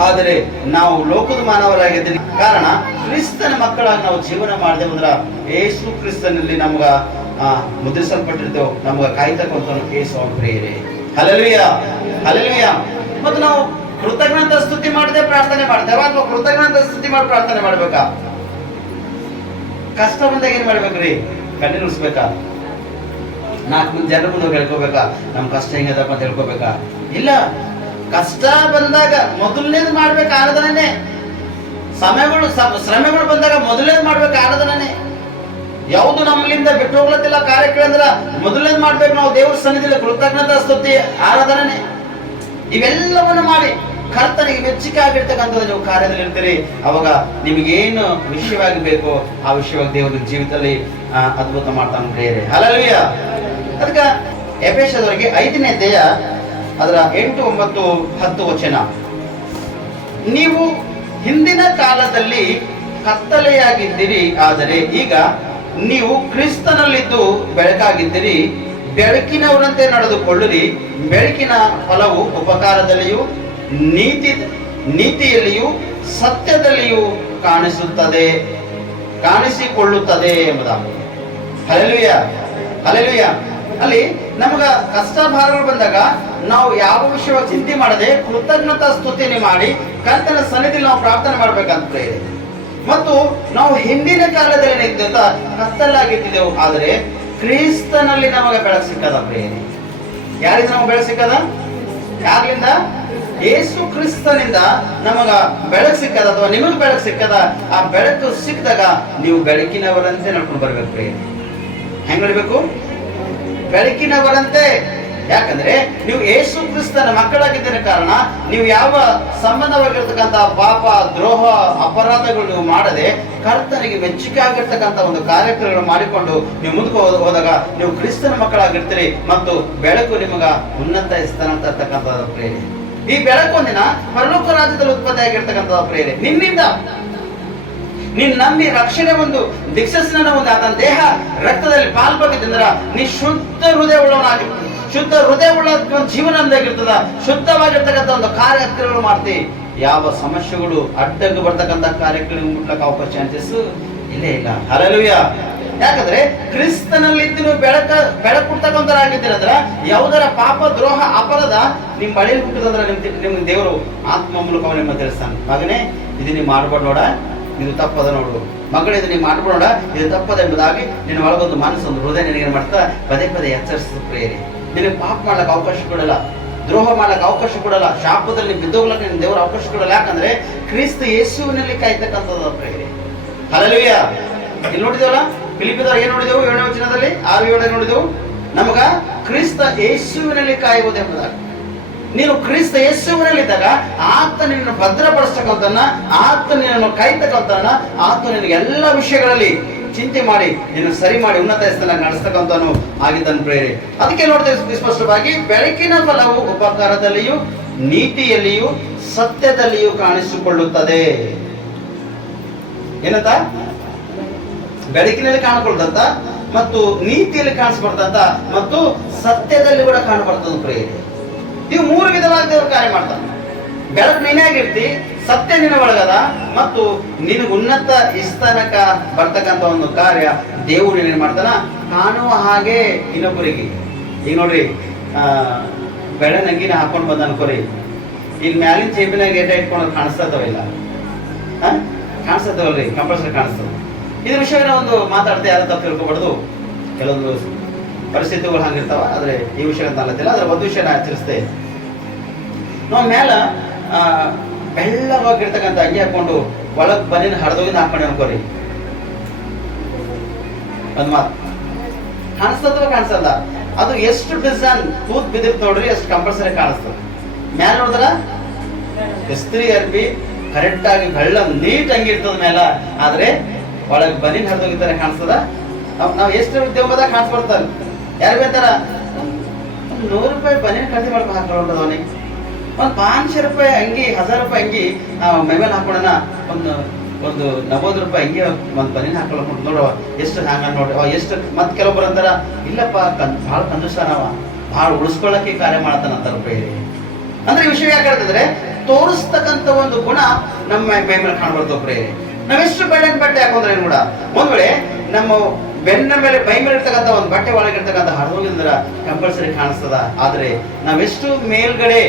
ಆದರೆ ನಾವು ಲೋಕದ ಮಾನವರಾಗಿದ್ದೀವಿ. ಕಾರಣ ಕ್ರಿಸ್ತನ ಮಕ್ಕಳಾಗಿ ನಾವು ಜೀವನ ಮಾಡಿದೆವು ಅಂದ್ರೆ ಯೇಸು ಕ್ರಿಸ್ತನಲ್ಲಿ ನಮ್ಗ ಮುದ್ರಿಸಲ್ಪಟ್ಟಿರ್ತೇವೆ, ನಮ್ಗೆ ಕಾಯ್ತಕ್ಕಂಥ ಯೇಸು ಪ್ರಿಯರೇ. Hallelujah, hallelujah. ಮತ್ತು ನಾವು ಕೃತಜ್ಞತಾ ಸ್ತುತಿ ಮಾಡದೆ ಪ್ರಾರ್ಥನೆ ಮಾಡ್ತೇವೆ ಅಥವಾ ಕೃತಜ್ಞತಾ ಸ್ತುತಿ ಮಾಡಿ ಪ್ರಾರ್ಥನೆ ಮಾಡ್ಬೇಕಾ? ಕಷ್ಟ ಬಂದಾಗ ಏನ್ ಮಾಡ್ಬೇಕ್ರಿ? ಕಣ್ಣೀರು ಉಳಿಸ್ಬೇಕಾ? 4 ಮಂದಿ ಜನರ ಮುಂದೆ ಹೇಳ್ಕೋಬೇಕಾ ನಮ್ ಕಷ್ಟ ಹೆಂಗದಪ್ಪ ಅಂತ ಹೇಳ್ಕೋಬೇಕಾ? ಇಲ್ಲ. ಕಷ್ಟ ಬಂದಾಗ ಮೊದಲನೇದು ಮಾಡ್ಬೇಕು ಆರಾಧನೆ. ಶ್ರಮೆಗಳು ಬಂದಾಗ ಮೊದಲನೇದು ಮಾಡ್ಬೇಕು ಆರಾಧನೆ. ಯಾವುದು ನಮ್ಮಲ್ಲಿಂದ ಬಿಟ್ಟು ಹೋಗ್ಲತ್ತಿಲ್ಲ ಕಾರ್ಯಕ್ರಮ ಅಂದ್ರ ಮೊದಲನೇದು ಮಾಡ್ಬೇಕು ನಾವು ದೇವ್ರ ಸನ್ನಿಧಿಯಲ್ಲಿ ಕೃತಜ್ಞತಾ ಸ್ತುತಿ ಆರಾಧನೆ. ಇವೆಲ್ಲವನ್ನು ಮಾಡಿ ಕರ್ತನಿಗೆ ಮೆಚ್ಚುಗೆ ಆಗಿರ್ತಕ್ಕಂಥದ್ದು ನೀವು ಕಾರ್ಯದಲ್ಲಿ ಇರ್ತೀರಿ. ಅವಾಗ ನಿಮಗೇನು ವಿಷಯವಾಗಿ ಬೇಕೋ ಆ ವಿಷಯವಾಗಿ ದೇವರ ಜೀವಿತದಲ್ಲಿ ಅದ್ಭುತ ಮಾಡ್ತಾನೆ ಪ್ರಿಯರೇ. ಹಲ್ಲೆಲೂಯಾ. ಅದಕ್ಕೆ ಎಫೆಸದವರಿಗೆ 5ನೇ ಅಧ್ಯಾಯ ಅದರ 8, 9, 10 ವಚನ. ನೀವು ಹಿಂದಿನ ಕಾಲದಲ್ಲಿ ಕತ್ತಲೆಯಾಗಿದ್ದೀರಿ, ಆದರೆ ಈಗ ನೀವು ಕ್ರಿಸ್ತನಲ್ಲಿದ್ದು ಬೆಳಕಾಗಿದ್ದೀರಿ. ಬೆಳಕಿನವರಂತೆ ನಡೆದುಕೊಳ್ಳಿರಿ. ಬೆಳಕಿನ ಫಲವು ಉಪಕಾರದಲ್ಲಿಯೂ ನೀತಿಯಲ್ಲಿಯೂ ಸತ್ಯದಲ್ಲಿಯೂ ಕಾಣಿಸಿಕೊಳ್ಳುತ್ತದೆ ಎಂಬುದಾಗಿ. Hallelujah, hallelujah. ಅಲ್ಲಿ ನಮಗ ಕಷ್ಟ ಭಾರಗಳು ಬಂದಾಗ ನಾವು ಯಾವ ವಿಷಯವಾಗಿ ಚಿಂತೆ ಮಾಡದೆ ಕೃತಜ್ಞತಾ ಸ್ತುತಿಯನ್ನು ಮಾಡಿ ಕರ್ತನ ಸನ್ನಿಧಿಯಲ್ಲಿ ನಾವು ಪ್ರಾರ್ಥನೆ ಮಾಡ್ಬೇಕಂತ ಇದೆ. ಮತ್ತು ನಾವು ಹಿಂದಿನ ಕಾಲದಲ್ಲಿ ಏನಿದ್ದ ಕತ್ತಲಾಗಿದ್ದೆವು, ಆದರೆ ಕ್ರಿಸ್ತನಲ್ಲಿ ನಮಗೆ ಬೆಳಕು ಸಿಕ್ಕದ ಪ್ರಿಯರೇ. ಯಾರಿಂದ ನಮಗೆ ಬೆಳಕು ಸಿಕ್ಕದ? ಯಾರಿಂದ? ಯೇಸು ಕ್ರಿಸ್ತನಿಂದ ನಮಗ ಬೆಳಕು ಸಿಕ್ಕದ ಅಥವಾ ನಿಮಗೆ ಬೆಳಕು ಸಿಕ್ಕದ. ಆ ಬೆಳಕು ಸಿಕ್ಕಿದಾಗ ನೀವು ಬೆಳಕಿನವರಂತೆ ನಡ್ಕೊಂಡು ಬರ್ಬೇಕು ಪ್ರಿಯರೇ. ಹೆಂಗ್ ನಡಿಬೇಕು? ಬೆಳಕಿನವರಂತೆ. ಯಾಕಂದ್ರೆ ನೀವು ಯೇಸು ಕ್ರಿಸ್ತನ ಮಕ್ಕಳಾಗಿದ್ದ ಕಾರಣ ನೀವು ಯಾವ ಸಂಬಂಧವಾಗಿರ್ತಕ್ಕಂಥ ಪಾಪ, ದ್ರೋಹ, ಅಪರಾಧಗಳು ನೀವು ಮಾಡದೆ ಕರ್ತನಿಗೆ ಮೆಚ್ಚುಗೆ ಆಗಿರ್ತಕ್ಕಂಥ ಒಂದು ಕಾರ್ಯಕ್ರಮಗಳು ಮಾಡಿಕೊಂಡು ನೀವು ಮುಂದಕ್ಕೆ ಹೋದಾಗ ನೀವು ಕ್ರಿಸ್ತನ ಮಕ್ಕಳಾಗಿರ್ತೀರಿ. ಮತ್ತು ಬೆಳಕು ನಿಮಗ ಉನ್ನತ ಸ್ಥಾನ ಅಂತಕ್ಕಂಥದ್ದು ಪ್ರೇರಣೆ. ಈ ಬೆಳಕು ಒಂದಿನ ಪರಲೋಕ ರಾಜ್ಯದಲ್ಲಿ ಉತ್ಪತ್ತಿ ಆಗಿರ್ತಕ್ಕಂಥ ಪ್ರೇರಣೆ ನಿನ್ನಿಂದ. ನೀನ್ ನಂಬಿ ರಕ್ಷಣೆ ಒಂದು ದೀಕ್ಷಾಸ್ನಾನ ಒಂದು ಆತನ ದೇಹ ರಕ್ತದಲ್ಲಿ ಪಾಲ್ಪಟ್ಟಿದ್ರ ನೀ ಶುದ್ಧ ಹೃದಯ ಉಳ್ಳವನಾಗಿರ್ತೀವಿ. ಶುದ್ಧ ಹೃದಯ ಉಳ್ಳ ಒಂದು ಜೀವನದಾಗಿರ್ತದ. ಶುದ್ಧವಾಗಿರ್ತಕ್ಕಂಥ ಒಂದು ಕಾರ್ಯಕ್ರಮಗಳು ಮಾಡ್ತಿ. ಯಾವ ಸಮಸ್ಯೆಗಳು ಅಡ್ಡಕ್ಕೆ ಬರ್ತಕ್ಕಂಥ ಕಾರ್ಯಕ್ರಮ ಮುಟ್ಲಕ್ಕೆ ಅವಕಾಶ ಚಾನ್ಸಸ್ ಇಲ್ಲೇ ಇಲ್ಲ. ಹಲ್ಲೆಲೂಯಾ. ಯಾಕಂದ್ರೆ ಕ್ರಿಸ್ತನಲ್ಲಿ ನೀವು ಬೆಳಕು ಕೊಡ್ತಕ್ಕಂಥರಾಗಿದ್ದೀರಂದ್ರ ಯಾವುದರ ಪಾಪ, ದ್ರೋಹ, ಅಪರಾಧ ನಿಮ್ ಬಳಿಯಲ್ಲಿ ಹುಟ್ಟಿದಂದ್ರ ನಿಮ್ಗೆ ದೇವರು ಆತ್ಮ ಮೂಲಕ ನಿಮ್ಮ ತಿಳಿಸ್ತಾನೆ. ಮಗನೇ ಇದು ನೀವು ಮಾಡ್ಬಾರ್ದು ನೋಡ, ಇದು ತಪ್ಪದ ನೋಡು, ಮಕ್ಕಳು ಇದು ನೀವು ಮಾಡ್ಬಿಡೋಣ, ಇದು ತಪ್ಪದೆಂಬುದಾಗಿ ನಿನ್ನ ಒಳಗೊಂದು ಮನಸ್ಸು, ಒಂದು ಹೃದಯ ನಿನಗೆ ಮಾಡ್ತಾ ಪದೇ ಪದೇ ಎಚ್ಚರಿಸಿದ ಪ್ರೇರಿ. ನಿನಗೆ ಪಾಪ ಮಾಡ್ಲಿಕ್ಕೆ ಅವಕಾಶ ಕೊಡಲ್ಲ, ದ್ರೋಹ ಮಾಡ್ಲಿಕ್ಕೆ ಅವಕಾಶ ಕೊಡಲ್ಲ, ಶಾಪದಲ್ಲಿ ಬಿದ್ದೋಗ್ಲಕ್ಕೆ ನಿನ್ನ ದೇವರ ಅವಕಾಶ ಕೊಡಲ್ಲ. ಯಾಕಂದ್ರೆ ಕ್ರಿಸ್ತ ಯೇಸುವಿನಲ್ಲಿ ಕಾಯ್ತಕ್ಕಂಥದ್ದು ಪ್ರೇರಿ. ಹಲ್ಲೆಲೂಯಾ. ಇಲ್ಲಿ ನೋಡಿದೇವಲ್ಲ, ಫಿಲಿಪ್ಪಿಯದವರು ಏನು ನೋಡಿದೆವು? 7ನೇ ವಚನದಲ್ಲಿ 6-7 ನೋಡಿದೆವು. ನಮಗ ಕ್ರಿಸ್ತ ಯೇಸುವಿನಲ್ಲಿ ಕಾಯುವುದೆಂಬುದಾಗಿ. ನೀನು ಕ್ರಿಸ್ತ ಯೇಸುವಿನಲ್ಲಿದ್ದಾಗ ಆತ ನಿನ್ನನ್ನು ಭದ್ರಪಡಿಸ್ತಕ್ಕಂಥನ್ನ, ಆತ ನಿನ್ನನ್ನು ಕಾಯ್ತಕ್ಕಂಥನ್ನ, ಆತ ನಿನಗೆ ಎಲ್ಲ ವಿಷಯಗಳಲ್ಲಿ ಚಿಂತೆ ಮಾಡಿ ನಿನ್ನ ಸರಿ ಮಾಡಿ ಉನ್ನತ ಸ್ಥಾನ ನಡೆಸ್ತಕ್ಕಂಥವನು ಆಗಿದ್ದನು ಪ್ರೇರಿ. ಅದಕ್ಕೆ ನೋಡ್ತೇವೆ ಸ್ಪಷ್ಟವಾಗಿ, ಬೆಳಕಿನ ಫಲವು ಉಪಕಾರದಲ್ಲಿಯೂ ನೀತಿಯಲ್ಲಿಯೂ ಸತ್ಯದಲ್ಲಿಯೂ ಕಾಣಿಸಿಕೊಳ್ಳುತ್ತದೆ. ಏನಂತ? ಬೆಳಕಿನಲ್ಲಿ ಕಾಣಿಕೊಳ್ಳುತ್ತಂತ, ಮತ್ತು ನೀತಿಯಲ್ಲಿ ಕಾಣಿಸ್ಬರ್ತಂತ, ಮತ್ತು ಸತ್ಯದಲ್ಲಿ ಕೂಡ ಕಾಣಬರ್ತದ ಪ್ರೇರಿ. ಇವು 3 ವಿಧವಾಗಿ ದೇವರು ಕಾರ್ಯ ಮಾಡ್ತಾನೆ. ಬೆಳಕು ನೀನಾಗಿರ್ತಿ, ಸತ್ಯ ನಿನ್ನ ಒಳಗದ, ಮತ್ತು ನಿನಗೆ ಉನ್ನತ ಸ್ಥಾನಕ್ಕ ಬರ್ತಕ್ಕಂಥ ಒಂದು ಕಾರ್ಯ ದೇವರು ಏನೇನು ಮಾಡ್ತಾನ, ಕಾಣುವ ಹಾಗೆ ಇನ್ನೊಬ್ಬರಿಗೆ. ಈಗ ನೋಡ್ರಿ, ಬೆಳೆ ನಂಗಿನ ಹಾಕೊಂಡು ಬಂದ ಅನ್ಕೋರಿ, ಈಗ ಮ್ಯಾಲಿನ ಚೇಪಿನಾಗ ಏಟ ಇಟ್ಕೊಂಡು ಕಾಣಿಸ್ತದವಿಲ್ಲ, ಕಾಣಿಸ್ತದವಲ್ರಿ, ಕಂಪಲ್ಸರಿ ಕಾಣಿಸ್ತದ. ಇದ್ರ ವಿಷಯನ ಒಂದು ಮಾತಾಡ್ತಾ ಯಾರು ತಪ್ಪು ತಿಳ್ಕೊಬಾರ್ದು. ಕೆಲವೊಂದು ಪರಿಸ್ಥಿತಿಗಳು ಹಂಗಿರ್ತಾವ, ಆದ್ರೆ ಈ ವಿಷಯ ಅಂತ ಅಲ್ಲತ್ತಿಲ್ಲ. ಆದ್ರೆ ಒಂದು ವಿಷಯನ ಆಚರಿಸ್ತೆ, ನಾವು ಮ್ಯಾಲ ಬೆಳ್ಳವಾಗಿರ್ತಕ್ಕಂಥ ಅಂಗಿ ಹಾಕೊಂಡು ಒಳಗ್ ಬನ್ನಿನ ಹರಿದೋಗಿಂದ ಹಾಕೊಂಡು ಅನ್ಕೋರಿ, ಒಂದ್ ಮಾತು ಕಾಣಿಸ್ತದ ಕಾಣಿಸಲ್ಲ. ಅದು ಎಷ್ಟು ಡಿಸೈನ್ ತೂತ್ ಬಿದ್ದಿರ್ತ ನೋಡ್ರಿ, ಅಷ್ಟು ಕಂಪಲ್ಸರಿ ಕಾಣಿಸ್ತದ. ಮ್ಯಾಲ ನೋಡಿದ್ರ ಇಸ್ತ್ರಿ ಅರ್ಬಿ ಕರೆಕ್ಟ್ ಆಗಿ ಬೆಳ್ಳ ನೀಟ್ ಅಂಗಿ ಇರ್ತದ ಮ್ಯಾಲ, ಆದ್ರೆ ಒಳಗ್ ಬನ್ನಿನ ಹರಿದೋಗಿರ್ತಾನೆ ಕಾಣಿಸ್ತದ. ನಾವ್ ಎಷ್ಟು ಉದ್ಯೋಗದಾಗ ಕಾಣಿಸ್ಬರ್ತಾರ. ಯಾರು ಬೇತಾರ 100 ರೂಪಾಯಿ ಬನ್ನಿನ ಖರೀದಿ ಮಾಡ್ಕೊಂಡು ಹಾಕೊಳ್ಳೋದು, ಅವನಿಗೆ ಒಂದು 500 ರೂಪಾಯಿ ಅಂಗಿ, 1000 ರೂಪಾಯಿ ಅಂಗಿ ಮೈಮೇಲೆ ಹಾಕೊಳ್ಳೋಣ, ಒಂದು 90 ರೂಪಾಯಿ ಅಂಗಿ ಒಂದು ಬನ್ನಿನ ಹಾಕೊಳ್ಳೋದು ನೋಡುವ ಎಷ್ಟು ಹಂಗ ನೋಡ್ರಿ. ಎಷ್ಟು ಮತ್ತೆ ಕೆಲವೊಬ್ಬರು ಅಂತಾರ, ಇಲ್ಲಪ್ಪ ಭಾಳ ಕಂಜೂಸ್ತಾನವ, ಭಾಳ ಉಳಿಸ್ಕೊಳ್ಳಕ್ಕೆ ಕಾರ್ಯ ಮಾಡ್ತಾನಂತಾರ ಪ್ರೇರಿ. ಅಂದ್ರೆ ಈ ವಿಷಯ ಯಾಕೆ ಹೇಳ್ತಿದ್ರೆ, ತೋರಿಸ್ತಕ್ಕಂಥ ಒಂದು ಗುಣ ನಮ್ಮ ಮೈಮೇಲೆ ಕಾಣ್ಬರ್ತವ ಪ್ರೇರಿ. ನಾವೆಷ್ಟು ಬೆಳ್ಳಿನ ಬಟ್ಟೆ ಹಾಕೊಂಡ್ರೆ ಕೂಡ ಒಂದ್ ವೇಳೆ ನಮ್ಮ ಬೆನ್ನ ಮೇಲೆ ಮೈ ಮೇಲೆ ಇರ್ತಕ್ಕಂಥ ಒಂದು ಬಟ್ಟೆ ಒಳಗಿರ್ತಕ್ಕಂಥ ಹರಿದೋಗಿದ್ರ ಕಂಪಲ್ಸರಿ ಕಾಣಿಸ್ತದ. ಆದ್ರೆ ನಾವೆಷ್ಟು ಮೇಲ್ಗಡೆ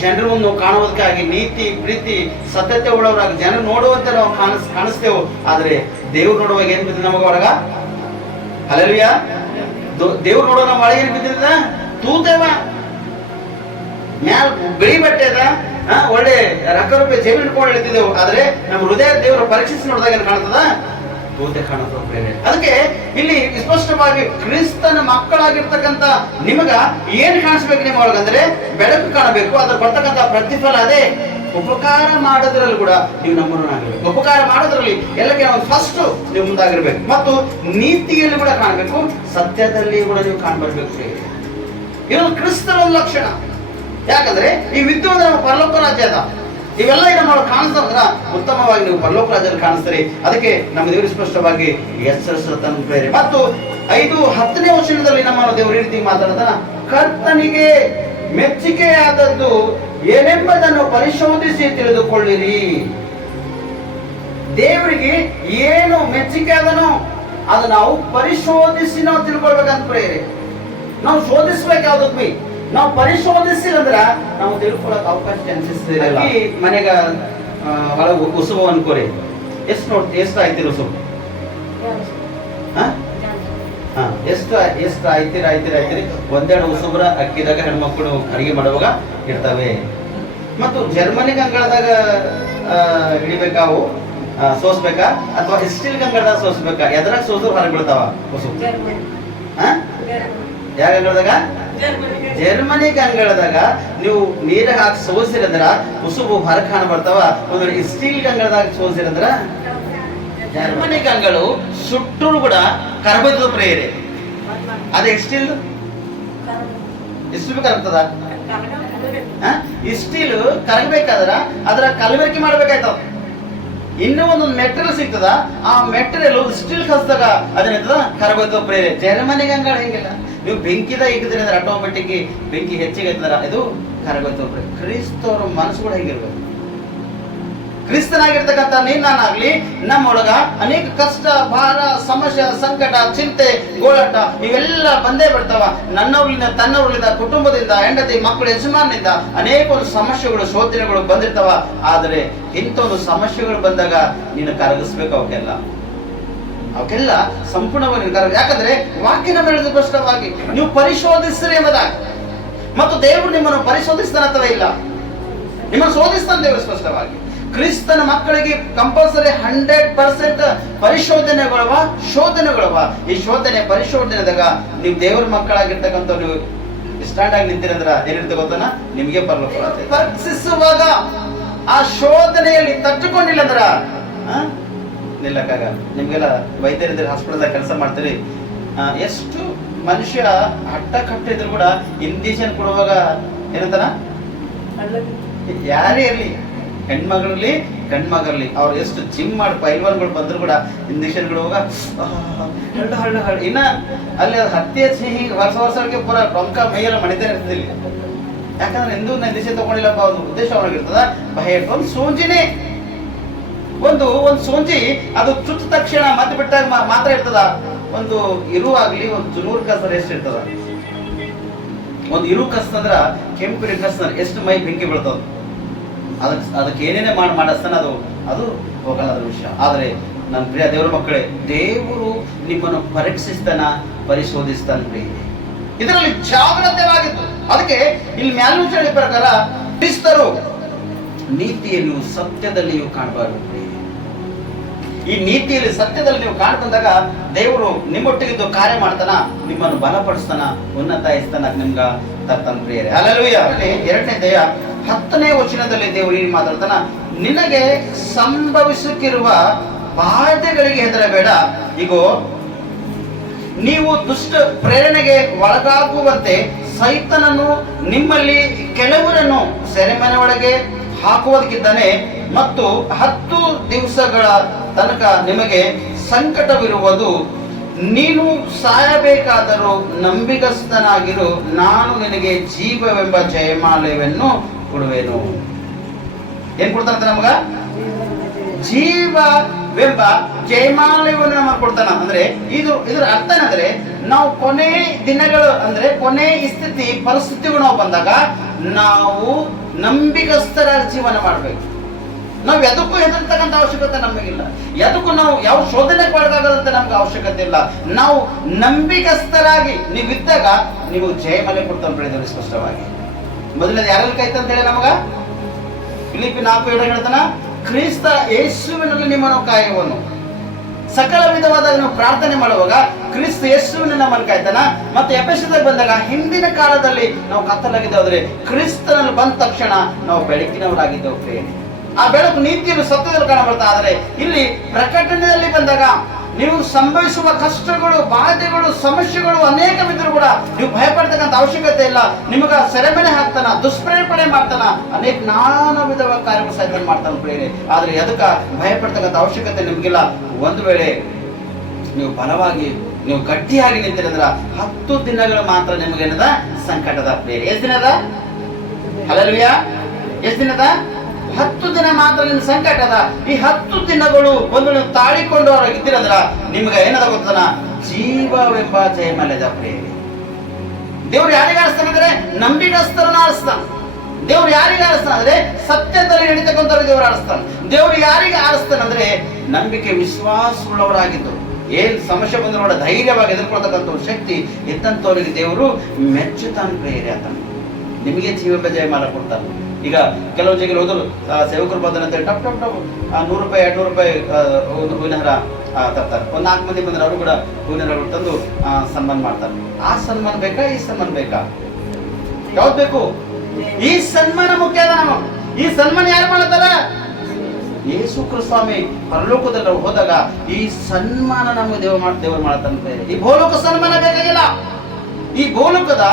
ಜನರ ಮುಂದೆ ಕಾಣುವುದಕ್ಕಾಗಿ ನೀತಿ ಪ್ರೀತಿ ಸತ್ಯತೆ ಉಳ್ಳವರಾಗಿ ಜನರು ನೋಡುವಂತೆ ನಾವು ಕಾಣಿಸ್ತೇವೆ. ಆದ್ರೆ ದೇವ್ರು ನೋಡುವಾಗ ಏನ್ ಬಿದ್ದಿದೆ ನಮಗ ಒಳಗ? ಹಲ್ಲೆಲೂಯಾ. ದೇವ್ರು ನೋಡೋ ನಮ್ಮ ಒಳಗೆ ಏನ್ ಬಿದ್ದಿದ? ತೂತೇವ ಮ್ಯಾಲ ಬಿಳಿ ಬಟ್ಟೆ ಅದ, ಒಳ್ಳೆ ರೊಕ್ಕ ರೂಪಾಯಿ ಜೇಬಿ ಇಟ್ಕೊಂಡು ಹೇಳ್ತಿದ್ದೆವು. ಆದ್ರೆ ನಮ್ಮ ಹೃದಯ ದೇವರು ಪರೀಕ್ಷಿಸಿ ನೋಡಿದಾಗ ಏನ್ ಕಾಣ್ತದ? ತೂತೆ ಕಾಣುತ್ತೆ. ಅದಕ್ಕೆ ಇಲ್ಲಿ ಸ್ಪಷ್ಟವಾಗಿ ಕ್ರಿಸ್ತನ ಮಕ್ಕಳಾಗಿರ್ತಕ್ಕಂಥ ನಿಮಗ ಏನ್ ಕಾಣಿಸ್ಬೇಕು ನಿಮ್ಮ ಒಳಗಂದ್ರೆ ಬೆಳಕು ಕಾಣಬೇಕು. ಅದ್ರ ಬರ್ತಕ್ಕಂಥ ಪ್ರತಿಫಲ ಅದೇ ಉಪಕಾರ ಮಾಡೋದ್ರಲ್ಲಿ ಕೂಡ ನೀವು ನಮ್ಮನ್ನಾಗಿರ್ಬೇಕು. ಉಪಕಾರ ಮಾಡೋದ್ರಲ್ಲಿ ಎಲ್ಲಕ್ಕೆ ನಾವು ಫಸ್ಟ್ ನೀವು ಮುಂದಾಗಿರ್ಬೇಕು, ಮತ್ತು ನೀತಿಯಲ್ಲಿ ಕೂಡ ಕಾಣಬೇಕು, ಸತ್ಯದಲ್ಲಿ ಕೂಡ ನೀವು ಕಾಣ್ಬರ್ಬೇಕು. ಇದು ಕ್ರಿಸ್ತನ ಒಂದು ಲಕ್ಷಣ. ಯಾಕಂದ್ರೆ ಈ ವಿದ್ಯುತ್ ನಮ್ಮ ಪರಲೋಕ ರಾಜ್ಯ ಅದ. ಇವೆಲ್ಲ ನಮ್ಮ ಕಾಣಿಸ್ತಂದ್ರ ಉತ್ತಮವಾಗಿ ನೀವು ಪರಲೋಕ ರಾಜ್ಯದಲ್ಲಿ ಕಾಣಿಸ್ತೀರಿ. ಅದಕ್ಕೆ ನಮ್ಮ ದೇವರು ಸ್ಪಷ್ಟವಾಗಿ ಎಚ್ಚರಿಸುತ್ತಾನೆ ಪ್ರೇರೆ. ಮತ್ತು 5-10ನೇ ವಚನದಲ್ಲಿ ನಮ್ಮ ದೇವರು ಈ ರೀತಿ ಮಾತಾಡ್ತಾನ, ಕರ್ತನಿಗೆ ಮೆಚ್ಚುಗೆಯಾದದ್ದು ಏನೆಂಬುದನ್ನು ಪರಿಶೋಧಿಸಿ ತಿಳಿದುಕೊಳ್ಳಿರಿ. ದೇವರಿಗೆ ಏನು ಮೆಚ್ಚುಗೆ ಅದನೋ ಅದು ನಾವು ಪರಿಶೋಧಿಸಿ ನಾವು ತಿಳ್ಕೊಳ್ಬೇಕಂತ ಪ್ರೇರೆ. ನಾವು ಶೋಧಿಸ್ಬೇಕು ಯಾವ್ದಕ್ಕೆ, ನಾವು ಪರಿಶೋಧಿಸಿರಂದ್ರ ನಾವು ತಿಳ್ಕೊಳಕ್ ಅವಕಾಶ ಅನ್ಸಿಸ್ತಿರಲ್ಲ. ಈ ಮನೆಗ ಒಳಗ ಉಸುಬು ಅನ್ಕೋರಿ, ಎಷ್ಟು ಆಯ್ತಿರ ಉಸುಬು? ಎಷ್ಟು ಆಯ್ತಿರಿ ಒಂದೆರಡು ಉಸುಬ್ರ ಅಕ್ಕಿದಾಗ ಹೆಣ್ಮಕ್ಳು ಅಡಿಗೆ ಮಾಡುವಾಗ ಇರ್ತವೆ. ಮತ್ತು ಜರ್ಮನಿ ಗಂಗಳದಾಗ ಹಿಡಿಬೇಕಾವು ಸೋಸ್ಬೇಕಾ ಅಥವಾ ಸ್ಟೀಲ್ ಗಂಗಳದಾಗ ಸೋಸ್ಬೇಕಾ? ಎದ್ರಾಗ ಸೋಸಿದ್ರು ಹೊರಗೆ ಬೀಳ್ತಾವ ಉಸುಬು. ಯಾವ ಗಂಗಳದಾಗ? ಜರ್ಮನಿ ಗಂಗಳದಾಗ ನೀವು ನೀರ ಹಾಕಿ ಸೋಸಿರಂದ್ರ ಉಸುಬು ಹೊರಗೆ ಕಾಣ ಬರ್ತಾವ. ಒಂದು ಸ್ಟೀಲ್ ಗಂಗಳದಾಗ ಸೋಸಿರಂದ್ರ ಜರ್ಮನಿ ಗಂಗಳು ಸುಟ್ಟರು ಕೂಡ ಕರಬದ ಪ್ರೇರೆ. ಅದೇ ಸ್ಟೀಲ್ ಎಷ್ಟು ಕರಗ್ತದ? ಸ್ಟೀಲ್ ಕರಗಬೇಕಾದ್ರ ಅದರ ಕಲಬೆರಕೆ ಮಾಡ್ಬೇಕಾಯ್ತವ. ಇನ್ನೂ ಒಂದೊಂದು ಮೆಟೀರಿಯಲ್ ಸಿಗ್ತದ, ಆ ಮೆಟೀರಿಯಲ್ ಸ್ಟೀಲ್ ಕಸ್ದಾಗ ಅದನ್ನ ಕರಗೋಯ್ತವ ಪ್ರೇರೆ. ಜರ್ಮನಿ ಗಂಗಳ ಹೆಂಗಿಲ್ಲ, ನೀವು ಬೆಂಕಿದಾಗ ಇಕ್ಕಿದ್ರಿ ಅಂದ್ರೆ ಆಟೋಮೆಟಿಕ್ ಬೆಂಕಿ ಹೆಚ್ಚಿಗೆ ಐತಂದ್ರ ಇದು ಕರಗೋಯ್ತವ ಪ್ರೇರೆ. ಕ್ರಿಸ್ತವ್ರ ಮನಸ್ಸು ಕೂಡ ಹೆಂಗಿರ್ಬೇಕು. ಕ್ರಿಸ್ತನಾಗಿರ್ತಕ್ಕಂಥ ನಾನಾಗ್ಲಿ ನಮ್ಮೊಳಗ ಅನೇಕ ಕಷ್ಟ, ಭಾರ, ಸಮಸ್ಯೆ, ಸಂಕಟ, ಚಿಂತೆ, ಗೋಳಾಟ ಇವೆಲ್ಲ ಬಂದೇ ಬಿಡ್ತಾವ. ನನ್ನವ್ರಿಂದ, ತನ್ನವ್ರಿಂದ, ಕುಟುಂಬದಿಂದ, ಹೆಂಡತಿ ಮಕ್ಕಳು, ಯಜಮಾನಿಂದ ಅನೇಕ ಒಂದು ಸಮಸ್ಯೆಗಳು, ಶೋಧನೆಗಳು ಬಂದಿರ್ತಾವ. ಆದರೆ ಇಂಥ ಒಂದು ಸಮಸ್ಯೆಗಳು ಬಂದಾಗ ನೀನು ಕರಗಿಸ್ಬೇಕು ಅವಕ್ಕೆಲ್ಲ. ಅವಕ್ಕೆಲ್ಲ ಸಂಪೂರ್ಣವಾಗಿ ನಿರ್ಧಾರ. ಯಾಕಂದ್ರೆ ವಾಕ್ಯನ ಹೇಳಿದ ಸ್ಪಷ್ಟವಾಗಿ ನೀವು ಪರಿಶೋಧಿಸಿರಿ ಎಂಬುದಾಗಿ. ಮತ್ತು ದೇವರು ನಿಮ್ಮನ್ನು ಪರಿಶೋಧಿಸ್ತಾನೆ ಅಥವಾ ಇಲ್ಲ, ನಿಮ್ಮನ್ನು ಶೋಧಿಸ್ತಾನೆ ದೇವರು ಸ್ಪಷ್ಟವಾಗಿ. ಕ್ರಿಸ್ತನ ಮಕ್ಕಳಿಗೆ ಕಂಪಲ್ಸರಿ 100% ಪರಿಶೋಧನೆಗಳವ, ಶೋಧನೆಗಳವ. ಈ ಶೋಧನೆ ಪರಿಶೋಧನೆದಾಗ ನೀವು ದೇವರ ಮಕ್ಕಳಾಗಿರ್ತಕ್ಕಂಥ ನೀವು ಸ್ಟ್ಯಾಂಡ್ ಆಗಿ ನಿಂತಿರಂದ್ರ ಏನಿರುತ್ತೆ ಗೊತ್ತನ, ನಿಮಗೆ ಪರಲೋಕ ಬರುತ್ತೆ. ಪರೀಕ್ಷಿಸುವಾಗ ಆ ಶೋಧನೆಯಲ್ಲಿ ತಟ್ಟುಕೊಂಡಿಲ್ಲ ಅಂದ್ರ ನಿಲ್ಲಕ್ಕಾಗಲ್ಲ. ನಿಮ್ಗೆಲ್ಲ ವೈದ್ಯರಿದ್ರೆ ಹಾಸ್ಪಿಟಲ್ದಾಗ ಕೆಲಸ ಮಾಡ್ತೀರಿ, ಎಷ್ಟು ಮನುಷ್ಯ ಹಟ್ಟ ಕಟ್ಟಿದ್ರು ಕೂಡ ಇಂಜೆಕ್ಷನ್ ಕೊಡುವಾಗ ಏನಂತಾನ, ಯಾರೇ ಇರಲಿ, ಹೆಣ್ಮಗಳಿರ್ಲಿ ಗಂಡ್ಮಗಿರ್ಲಿ, ಅವ್ರು ಎಷ್ಟು ಜಿಮ್ ಮಾಡಿ ಪೈಲ್ವಾನ್ಗಳು ಬಂದ್ರು ಕೂಡ ಇಂಜೆಕ್ಷನ್ಗಳು ಹೋಗ ಹಳ್ಳ ಇನ್ನ ಅಲ್ಲಿ ಅದು ಹತ್ತಿ ಹಚ್ಚಿ ವರ್ಷಕ್ಕೆ ಪೂರ ಟೊಂಕ ಮೈಯೆಲ್ಲ ಮಣಿತಾನೆ ಇರ್ತದಿಲ್ಲ. ಯಾಕಂದ್ರೆ ಎಂದೂ ನಾನು ಇಂಜೆಕ್ಷನ್ ತಗೊಂಡಿಲ್ಲಪ್ಪ, ಅದು ಉದ್ದೇಶ ಒಳಗಿರ್ತದ ಭಯ. ಒಂದು ಸೋಂಜಿನೇ ಒಂದು ಸೋಂಜಿ ಅದು ಚುತ್ತ ತಕ್ಷಣ ಮತ್ತೆ ಬಿಟ್ಟಾಗ ಮಾತ್ರ ಇರ್ತದ. ಒಂದು ಇರು ಆಗ್ಲಿ, ಒಂದು ಜುನೂರ್ ಕಸ ಎಷ್ಟು ಇರ್ತದ, ಒಂದು ಇರು ಕಸ್ತಂದ್ರ ಕೆಂಪು ಕಸ್ತಂದ್ರ ಎಷ್ಟು ಮೈ ಬೆಂಕಿ ಬೀಳ್ತದ. ಅದಕ್ಕೆ ಏನೇನೇ ಮಾಡಿಸ್ತಾನೆ ಅದು ಹೋಗಲ್ಲ, ಅದ್ರ ವಿಷಯ. ಆದ್ರೆ ನನ್ನ ಪ್ರಿಯ ದೇವರ ಮಕ್ಕಳೇ, ದೇವರು ನಿಮ್ಮನ್ನು ಪರೀಕ್ಷಿಸ್ತಾನ, ಪರಿಶೋಧಿಸ್ತಾನ ಪ್ರಿಯ. ಇದರಲ್ಲಿ ಜಾಗ್ರತೆವಾಗಿತ್ತು. ಅದಕ್ಕೆ ಇಲ್ಲಿ ಮ್ಯಾಲ್ವಿಚಾರಣೆ ಪ್ರಕಾರ ಕ್ರಿಸ್ತರು ನೀತಿಯನ್ನು ಸತ್ಯದಲ್ಲಿಯೂ ಕಾಣಬಾರದು. ಈ ನೀತಿಯಲ್ಲಿ ಸತ್ಯದಲ್ಲಿ ನೀವು ಕಾಣ್ಬಂದಾಗ ದೇವರು ನಿಮ್ಮೊಟ್ಟಿಗಿದ್ದು ಕಾರ್ಯ ಮಾಡ್ತಾನ, ನಿಮ್ಮನ್ನು ಬಲಪಡಿಸ್ತಾನ, ಉನ್ನತಾಯಿಸ್ತಾನ, ನಿಮ್ಗ ತರ್ತನ ಪ್ರಿಯರೇ. ಹಲ್ಲೆಲೂಯಾ. 2ನೇ ಅಧ್ಯಾಯ 10ನೇ ವಚನದಲ್ಲಿ ದೇವರು ಏನು ಮಾತಾಡ್ತಾನ, ನಿನಗೆ ಸಂಭವಿಸುತ್ತಿರುವ ಬಾಧೆಗಳಿಗೆ ಹೆದರಬೇಡ, ಈಗೋ ನೀವು ದುಷ್ಟ ಪ್ರೇರಣೆಗೆ ಒಳಗಾಗುವಂತೆ ಸೈತನನು ನಿಮ್ಮಲ್ಲಿ ಕೆಲವರನ್ನು ಸೆರೆಮನೆ ಒಳಗೆ ಹಾಕುವುದಕ್ಕಿದ್ದಾನೆ ಮತ್ತು 10 ದಿವಸಗಳ ತನಕ ನಿಮಗೆ ಸಂಕಟವಿರುವುದು. ನೀನು ಸಾಯಬೇಕಾದರೂ ನಂಬಿಗಸ್ತನಾಗಿರು, ನಾನು ನಿನಗೆ ಜೀವವೆಂಬ ಜಯಮಾಲೆಯನ್ನು ಕೊಡುವೆನು. ಏನ್ ಕೊಡ್ತಾನಂತ ನಮಗ? ಜೀವವೆಂಬ ಜಯಮಾಲೆಯನ್ನು ನಮಗೆ ಕೊಡ್ತಾನ. ಅಂದ್ರೆ ಇದರ ಅರ್ಥ ಏನಂದ್ರೆ, ನಾವು ಕೊನೆ ದಿನಗಳು ಅಂದ್ರೆ ಕೊನೆ ಸ್ಥಿತಿ ಪರಿಸ್ಥಿತಿಗಳು ನಾವು ಬಂದಾಗ ನಾವು ನಂಬಿಗಸ್ತರ ಜೀವನ ಮಾಡ್ಬೇಕು. ನಾವು ಎದಕ್ಕೂ ಹೆದರ್ತಕ್ಕಂಥ ಅವಶ್ಯಕತೆ ನಮಗಿಲ್ಲ, ಎದಕ್ಕೂ ನಾವು ಯಾವ ಶೋಧನೆಗೆ ಒಳಗಾಗದಂತ ನಮ್ಗೆ ಅವಶ್ಯಕತೆ ಇಲ್ಲ. ನಾವು ನಂಬಿಗಸ್ತರಾಗಿ ನೀವಿದ್ದಾಗ ನೀವು ಜಯಮಾಲೆ ಕೊಡ್ತಾನೆ ಬೆಳೆದವರು ಸ್ಪಷ್ಟವಾಗಿ. ಮೊದಲನೇದು ಯಾರಲ್ಲಿ ಕಾಯ್ತ ಅಂತ ಹೇಳಿ ನಮಗ ಫಿಲಿಪ್ಪಿ 4:7 ಹೇಳ್ತಾನ, ಕ್ರಿಸ್ತ ಯೇಸುವಿನಲ್ಲಿ ನಿಮ್ಮನ್ನು ಕಾಯುವನು. ಸಕಲ ವಿಧವಾದ ನಾವು ಪ್ರಾರ್ಥನೆ ಮಾಡುವಾಗ ಕ್ರಿಸ್ತ ಯೇಸುವಿನ ನಮ್ಮನ್ನು ಕಾಯ್ತಾನ. ಮತ್ತೆ ಎಫೆಸದಾಗ ಬಂದಾಗ ಹಿಂದಿನ ಕಾಲದಲ್ಲಿ ನಾವು ಕತ್ತಲಾಗಿದ್ದೇವೆ, ಕ್ರಿಸ್ತನಲ್ಲಿ ಬಂದ ತಕ್ಷಣ ನಾವು ಬೆಳಕಿನವರಾಗಿದ್ದೇವೆ ಪ್ರೇರಣೆ. ಆ ಬೆಳಕು ನೀತಿಯನ್ನು ಸತ್ಯದಲ್ಲಿ ಕಾಣಬರ್ತಾ. ಆದರೆ ಇಲ್ಲಿ ಪ್ರಕಟಣೆಯಲ್ಲಿ ಬಂದಾಗ ನೀವು ಸಂಭವಿಸುವ ಕಷ್ಟಗಳು, ಬಾಧೆಗಳು, ಸಮಸ್ಯೆಗಳು ಅನೇಕ ಬಿದ್ದರೂ ಕೂಡ ನೀವು ಭಯಪಡ್ತಕ್ಕಂಥ ಅವಶ್ಯಕತೆ ಇಲ್ಲ. ನಿಮಗ ಸೆರೆಮನೆ ಹಾಕ್ತಾನ, ದುಷ್ಪ್ರೇರಣೆ ಮಾಡ್ತಾನ, ಅನೇಕ ನಾನಾ ವಿಧವಾದ ಕಾರ್ಯಗಳು ಸಹಿತ ಮಾಡ್ತಾನೆ ಪ್ರೇರಣೆ. ಆದ್ರೆ ಅದಕ್ಕ ಭಯಪಡ್ತಕ್ಕಂಥ ಅವಶ್ಯಕತೆ ನಿಮ್ಗಿಲ್ಲ. ಒಂದು ವೇಳೆ ನೀವು ಬಲವಾಗಿ ನೀವು ಗಟ್ಟಿಯಾಗಿ ನಿಂತಿರಂದ್ರ 10 ದಿನಗಳು ಮಾತ್ರ ನಿಮಗೇನದ ಸಂಕಟದ ಪ್ರೇರಣೆ. ಎಷ್ಟು ದಿನದ? ಹಲ್ಲೆಲೂಯಾ. ಎಷ್ಟು ದಿನದ? 10 ದಿನ ಮಾತ್ರ ನಿಮ್ ಸಂಕಟ ಅದ. ಈ 10 ದಿನಗಳು ಒಂದು ನೀವು ತಾಳಿಕೊಂಡು ಹೊರಗಿದ್ದೀರಂದ್ರ ನಿಮ್ಗೆ ಏನದ ಗೊತ್ತದ? ಜೀವವೆಂಬ ಜಯಮಾಲೆದ ಪ್ರೇರಣೆ. ದೇವ್ರು ಯಾರಿಗೆ ಆರಿಸ್ತಾನೆ ಅಂದ್ರೆ ನಂಬಿಗಸ್ತರನ್ನ ಆರಿಸ್ತಾನ. ದೇವ್ರು ಯಾರಿಗೆ ಆರಿಸ್ತಾನ ಅಂದ್ರೆ ಸತ್ಯದಲ್ಲಿ ನಡೀತಕ್ಕಂಥವ್ರಿಗೆ ದೇವ್ರು ಆರಿಸ್ತಾನ. ದೇವ್ರು ಯಾರಿಗೆ ಆರಿಸ್ತಾನ ಅಂದ್ರೆ ನಂಬಿಕೆ ವಿಶ್ವಾಸವುಳ್ಳವರಾಗಿದ್ದು, ಏನ್ ಸಮಸ್ಯೆ ಬಂದ್ರು ಕೂಡ ಧೈರ್ಯವಾಗಿ ಎದುರ್ಕೊಳ್ತಕ್ಕಂಥ ಶಕ್ತಿ ಇದ್ದಂಥವ್ರಿಗೆ ದೇವರು ಮೆಚ್ಚುತ್ತಾನ ಪ್ರೇರಣೆ ಆತನ. ನಿಮಗೆ ಜೀವವೆಂಬ ಜಯಮಾಲ ಕೊಡ್ತಾನೆ. ಈಗ ಕೆಲವು ಜಾಗ ಹೋದ್ರು ಸೇವಕರು ಬಂದಂತೆ ಟಪ್ ಟಪ್ ಟಪ್ 100 ರೂಪಾಯಿ 200 ರೂಪಾಯಿ ಹೂವಿನ ಹಾರ ತರ್ತಾರೆ. ಒಂದು 4 ಮಂದಿ ಬಂದ್ರೆ ಅವರು ಕೂಡ ಹೂವಿನ ಹಾರ ತಂದು ಸನ್ಮಾನ ಮಾಡ್ತಾರೆ. ಆ ಸನ್ಮಾನ ಬೇಕಾ, ಈ ಸನ್ಮಾನ ಬೇಕಾ? ಯಾವ್ದು ಬೇಕು? ಈ ಸನ್ಮಾನ ಮುಖ್ಯ ಅದ. ನಾವು ಈ ಸನ್ಮಾನ ಯಾರು ಮಾಡ್ತಾರ? ಯೇಸು ಕ್ರಿಸ್ತ ಸ್ವಾಮಿ ಪರಲೋಕದಲ್ಲಿ ಹೋದಾಗ ಈ ಸನ್ಮಾನ ನಮಗೆ ದೇವರು ಮಾಡ್ತಾನೆ. ಈ ಭೂಲೋಕ ಸನ್ಮಾನ ಬೇಕಾಗಿಲ್ಲ. ಈ ಭೂಲೋಕದ